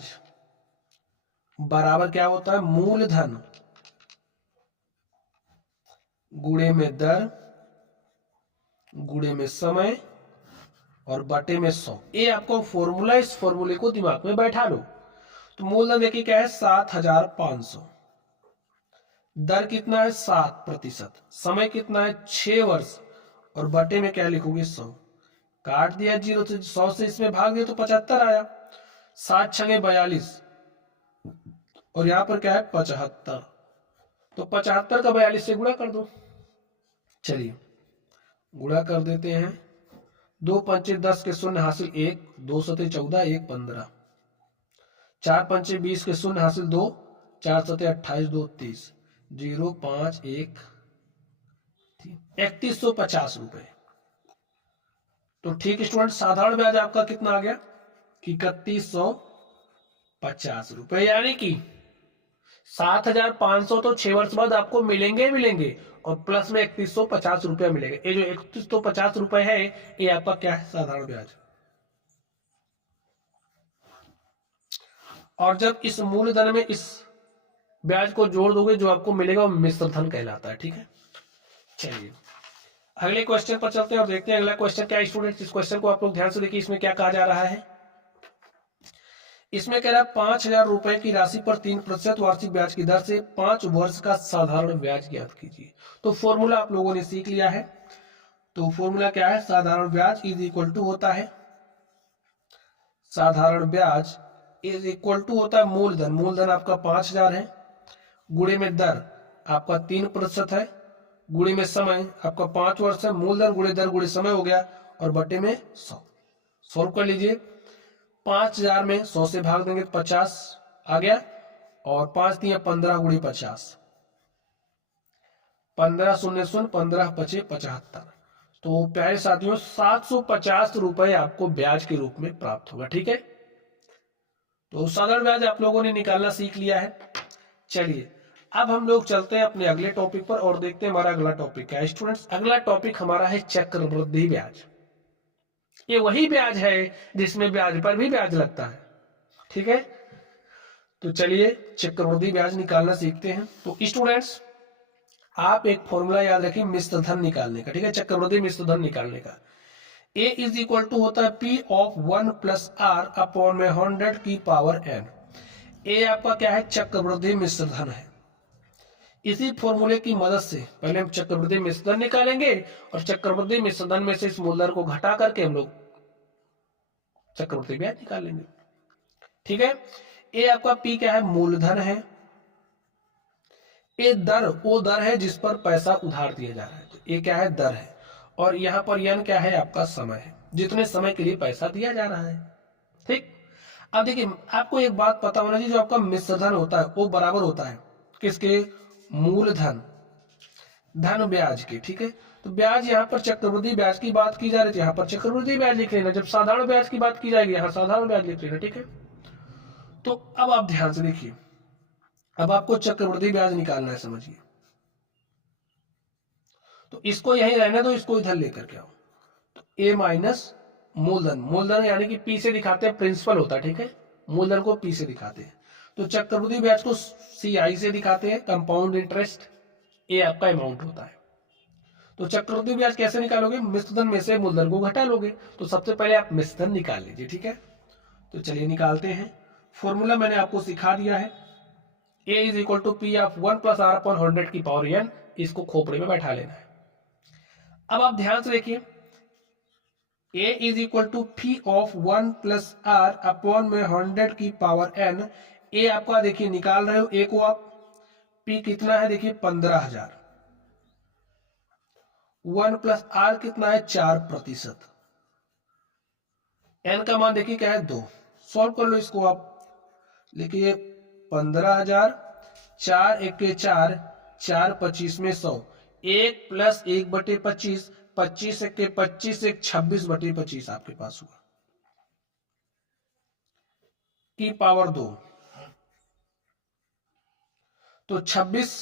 बराबर क्या होता है? मूलधन गुणे में दर गुणे में समय और बटे में 100। ये आपको फॉर्मूला, इस फॉर्मूले को दिमाग में बैठा लो। तो मूलधन देखिए क्या है 7,500, दर कितना है 7%, समय कितना है 6 वर्ष, और बटे में क्या लिखोगे 100। काट दिया 0 से 100 से इसमें भाग दिया तो 75 आया। 7 छंगे 42, और यहां पर क्या है 75, तो 75 का 42 से गुणा कर दो। चलिए गुणा कर देते हैं। 2 पंचे 10 के शून्य हासिल 1, 2 सते 14, 1 15, 4 पंचे 20 के शून्य हासिल 2, 4 सते 28, 2 30, 0 5 1 3150 रुपए। तो ठीक स्टूडेंट, साधारण ब्याज आपका कितना आ गया? 3150 रुपए, यानी कि 7,500 तो 6 वर्ष बाद आपको मिलेंगे, और प्लस में 3150 रुपया मिलेगा। ये जो 3150 रुपए है ये आपका क्या है? साधारण ब्याज। और जब इस मूलधन में इस ब्याज को जोड़ दोगे जो आपको मिलेगा वो मिश्र धन कहलाता है। ठीक है, चलिए अगले क्वेश्चन पर चलते हैं और देखते हैं अगला क्वेश्चन क्या है। स्टूडेंट्स इस क्वेश्चन को आप लोग ध्यान से देखिए, इसमें क्या कहा जा रहा है। इसमें कह रहा है 5,000 रुपए की राशि पर 3% वार्षिक ब्याज की दर से 5 वर्ष का साधारण ब्याज ज्ञात कीजिए। तो फॉर्मूला आप लोगों ने सीख लिया है। तो फॉर्मूला क्या है? साधारण ब्याज इज इक्वल टू होता है, साधारण ब्याज इज इक्वल टू होता है मूलधन, मूलधन आपका 5,000 है, गुणे में दर आपका 3% है, गुणे में समय आपका 5 वर्ष है, मूलधन गुणे दर गुणे समय हो गया, और बटे में 100। सॉल्व कर लीजिए। 5,000 में 100 से भाग देंगे 50 आ गया, और 5 दिया 15 गुणे 50, 15 शून्य शून्य 15 पचे 75। तो प्यारे साथियों 750 रुपए आपको ब्याज के रूप में प्राप्त होगा। ठीक है, तो साधारण ब्याज आप लोगों ने निकालना सीख लिया है। चलिए अब हम लोग चलते हैं अपने अगले टॉपिक पर और देखते हैं हमारा अगला टॉपिक क्या है। स्टूडेंट्स अगला टॉपिक हमारा है चक्रवृद्धि ब्याज। ये वही ब्याज है जिसमें ब्याज पर भी ब्याज लगता है। ठीक है, तो चलिए चक्रवृद्धि ब्याज निकालना सीखते हैं। तो स्टूडेंट्स आप एक फॉर्मूला याद रखिए मिश्र धन निकालने का। ठीक है, चक्रवृद्धि मिश्र धन निकालने का। A इज इक्वल टू होता है P of 1 plus R upon में 100 की पावर n। A आपका क्या है? चक्रवृद्धि मिश्र धन है। इसी फॉर्मूले की मदद से पहले हम चक्रवृद्धि मिश्र धन निकालेंगे, और चक्रवृद्धि मिश्र धन में से इस मूलधन को घटा करके हम लोग चक्रवृद्धि ब्याज निकालेंगे। ठीक है, ए आपका P क्या है? मूलधन है। ए दर वो दर है जिस पर पैसा उधार दिया जा रहा है, तो ये क्या है? दर है। और यहां पर n क्या है? आपका समय है, जितने समय के लिए पैसा दिया जा रहा है। ठीक, अब देखिए आपको एक बात पता होना चाहिए, जो आपका मिश्र धन होता है वो बराबर होता है किसके? मूलधन धन ब्याज के। ठीक है, तो ब्याज यहाँ पर चक्रवृद्धि ब्याज की बात की जा रही है, यहाँ पर चक्रवृद्धि ब्याज लिख लेना। जब साधारण ब्याज की बात की जाएगी यहाँ साधारण ब्याज लिख लेना। ठीक है, तो अब आप ध्यान से देखिए, अब आपको चक्रवृद्धि ब्याज निकालना है, समझिए। तो इसको यही रहने दो, इसको इधर लेकर के आओ। तो ए माइनस मूलधन, मूलधन यानी कि पी से दिखाते हैं, प्रिंसिपल होता है। ठीक है, मूलधन को पी से दिखाते हैं। तो चक्रवृद्धि ब्याज को सी आई से दिखाते हैं, कंपाउंड इंटरेस्ट। ए आपका अमाउंट होता है। तो चक्रवृद्धि ब्याज कैसे निकालोगे? मिश्र धन में से मूलधन को घटा लोगे। तो सबसे पहले आप मिश्र धन निकाल लीजिए। ठीक है, तो चलिए निकालते हैं। फॉर्मूला मैंने आपको सिखा दिया है, A is equal to P of 1 plus are upon 100 की पावर n। इसको खोपड़े में बैठा लेना है। अब आप ध्यान से देखिए, a is equal to P of 1 plus are upon में 100 की पावर n। ए आपका देखिए निकाल रहे हो, ए को आप, पी कितना है देखिए 15,000, 1 प्लस आर कितना है 4%, एन का मान देखिए क्या है 2। सॉल्व कर लो इसको आप। देखिए 15,000, 4 1 4, 4 25 में 100, 1 + 1/25, 25 1 25, 1 26/25 आपके पास हुआ की पावर 2। तो 26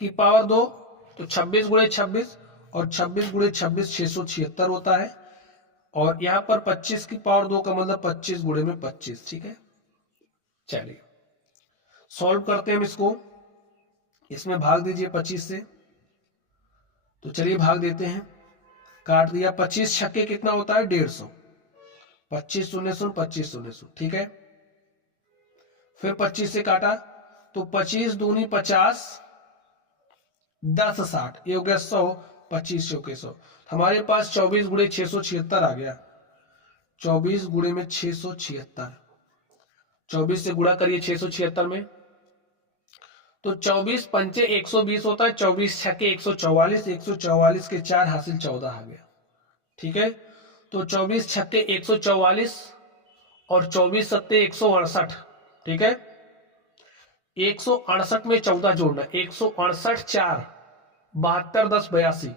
की पावर 2, तो 26 × 26 और 26 × 26 676 होता है। और यहां पर 25 की पावर 2 का मतलब 25 × 25। ठीक है, चलिए सॉल्व करते हैं हम इसको। इसमें भाग दीजिए 25 से। तो चलिए भाग देते हैं। काट दिया। 25 छक्के कितना होता है 150। 25 0 0 25 0 0। ठीक है, फिर 25 से काटा तो 25 दूनी 50, 10 60, ये हो गया 100। 25 चौके 100। हमारे पास 24 × 676 आ गया। 24 × 676, 24 से गुणा करिए 676 में। तो 24 पंचे 120 होता है, 24 छक्के 144, 144 के 4 हासिल 14 आ गया। ठीक है, तो 24 छक्के 144 और 24 सत्ते 168। ठीक है, 168 में 14 जोड़ना, 168 4 72 10 82।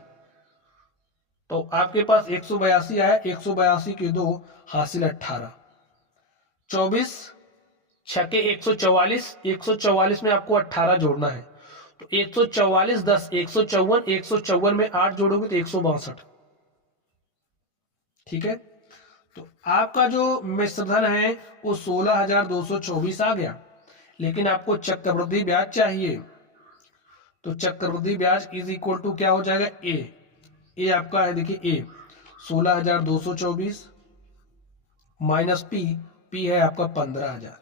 तो आपके पास 182 आया। 182 के 2 हासिल 18। 24 छक्के 144, 144 में आपको 18 जोड़ना है। तो 144 10 154, 154 में 8 जोड़ोगे तो 162। ठीक है, तो आपका जो मिश्रधन है वो 16,224 आ गया। लेकिन आपको चक्रवृद्धि ब्याज चाहिए। तो चक्रवृद्धि ब्याज इज इक्वल टू क्या हो जाएगा ए आपका है, देखिए ए 16,224 माइनस पी है आपका 15,000।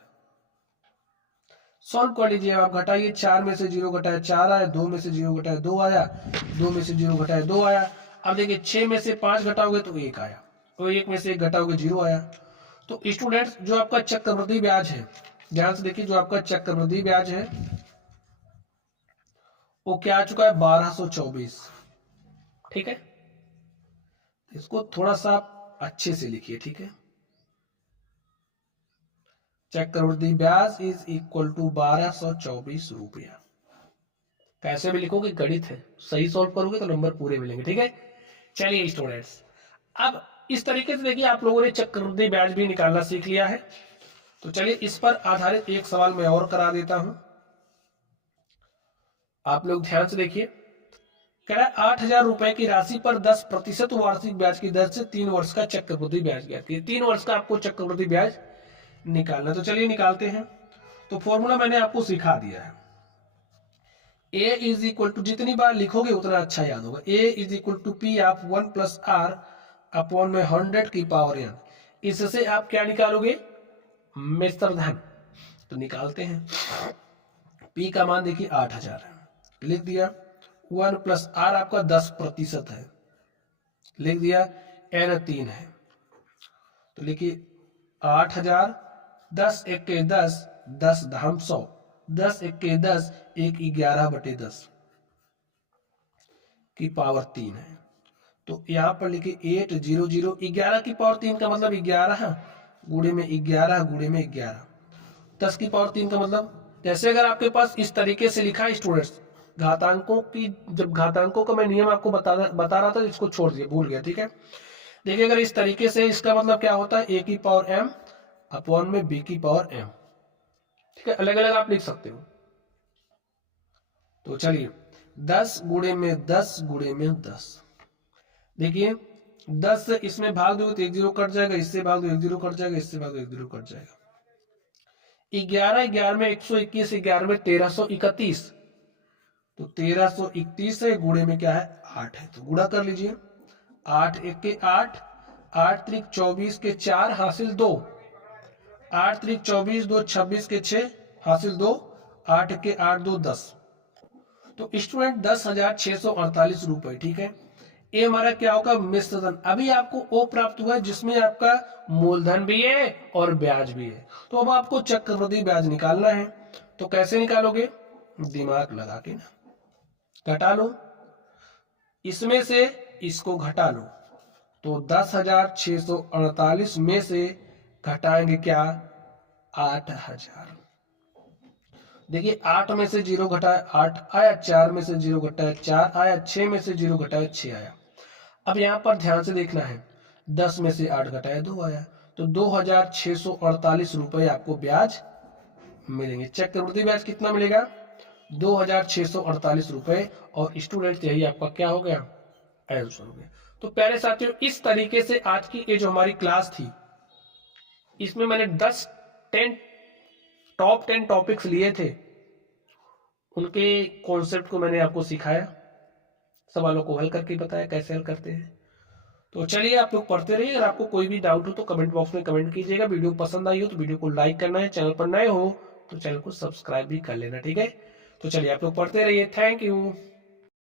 सॉल्व कर लीजिए आप। घटाइए, 4 में से 0 घटाया 4 आया, 2 में से 0 घटाया 2 आया, 2 में से 0 घटाया 2 आया। अब देखिए 6 में से 5 घटाओगे तो 1 आया, तो 1 में से 1 घटाओगे 0 आया। तो स्टूडेंट्स जो आपका चक्रवृद्धि ब्याज है, ध्यान से देखिए, जो आपका चक्रवृद्धि ब्याज है वो क्या आ चुका है 1224। ठीक है, इसको थोड़ा सा अच्छे से लिखिए। ठीक है, चक्रवृद्धि ब्याज इज इक्वल टू 1224 रुपया। कैसे भी लिखोगे गणित है, सही सॉल्व करोगे तो नंबर पूरे मिलेंगे। ठीक है, चलिए स्टूडेंट्स, अब इस तरीके से देखिए आप लोगों ने चक्रवृद्धि ब्याज भी निकालना सीख लिया है। तो चलिए इस पर आधारित एक सवाल मैं और करा देता हूं, आप लोग ध्यान से देखिए। कह रहा है 8,000 रुपए की राशि पर 10% वार्षिक ब्याज की दर से 3 वर्ष का चक्रवृद्धि ब्याज ज्ञात है। 3 वर्ष का आपको चक्रवृद्धि ब्याज निकालना। तो चलिए निकालते हैं। तो फॉर्मूला मैंने आपको सिखा दिया है। ए इज इक्वल टू, जितनी बार लिखोगे उतना अच्छा याद होगा। A is equal to P of 1 + r upon में 100 की पावर n। इससे आप क्या निकालोगे मिश्रधन। तो निकालते हैं। पी का मान देखिए 8,000 है, लिख दिया। 1 + r आपका 10% है, लिख दिया। n 3 है, तो लिखिए 8,000, 10 1 10, 10 धाम 100, 10 1 10, 1 11/10 की पावर 3 है। तो यहां पर लिखिए 800, 11 की पावर 3 का मतलब 11 गुणे में 11 गुणे में 11, 10 की पावर 3 का मतलब। जैसे अगर आपके पास इस तरीके से लिखा है स्टूडेंट्स, घातांकों की, जब घातांकों का मैं नियम आपको बता रहा था, इसको छोड़ दिया, भूल गया। ठीक है, देखिए अगर इस तरीके से, इसका मतलब क्या होता है a की पावर m अपॉन में b की पावर m। ठीक है, अलग अलग आप लिख सकते हो। तो चलिए 10 गुणे में 10 गुणे में 10। देखिए 10 से इसमें भाग दो तो 1 0 कट जाएगा, इससे भाग दो 1 0 कट जाएगा, इससे भाग दो 1 0 कट जाएगा। 11 11 में 121, 11 में 1331, तो 1331 है, गुणे में क्या है 8 है, तो गुणा कर लीजिए। 8 1 के 8, 8 त्रिक 24 के 4 हासिल 2, 8 त्रिक 24, 2 26 के 6 हासिल 2, 8 के 8 2 10। तो स्टूडेंट 10,648 रुपए। ठीक है, ये हमारा क्या होगा मिश्रधन। अभी आपको ओ प्राप्त हुआ है जिसमें आपका मूलधन भी है और ब्याज भी है। तो अब आपको चक्रवृद्धि ब्याज निकालना है। तो कैसे निकालोगे, दिमाग लगा के ना, घटा लो, इसमें से इसको घटा लो, तो 10,648 में से घटाएंगे क्या, 8,000। देखिए 8 में से 0 घटाया 8 आया, 4 में से 0 घटाया 4 आया, 6 में से 0 घटाया 6 आया। अब यहाँ पर ध्यान से देखना है, 10 में से 8 घटाया 2 आया, तो 2,648 रुपए आपको ब्याज मिलेंगे। चक्रवृद्धि ब्याज कितना मिलेगा, 2,648 रुपए, और स्टूडेंट यही आपका क्या हो गया, आंसर हो गया। तो प्यारे साथियों, इस तरीके से आज की ये जो हमारी क्लास थी, इसमें मैंने 10 टॉप 10 टॉपिक्स लिए थे, उनके कॉन्सेप्ट को मैंने आपको सिखाया, सवालों को हल करके बताया कैसे हल करते हैं। तो चलिए आप लोग पढ़ते रहिए। अगर आपको कोई भी डाउट हो तो कमेंट बॉक्स में कमेंट कीजिएगा। वीडियो पसंद आई हो तो वीडियो को लाइक करना है, चैनल पर नए हो तो चैनल को सब्सक्राइब भी कर लेना, ठीक है। तो चलिए आप लोग पढ़ते रहिए। Thank you.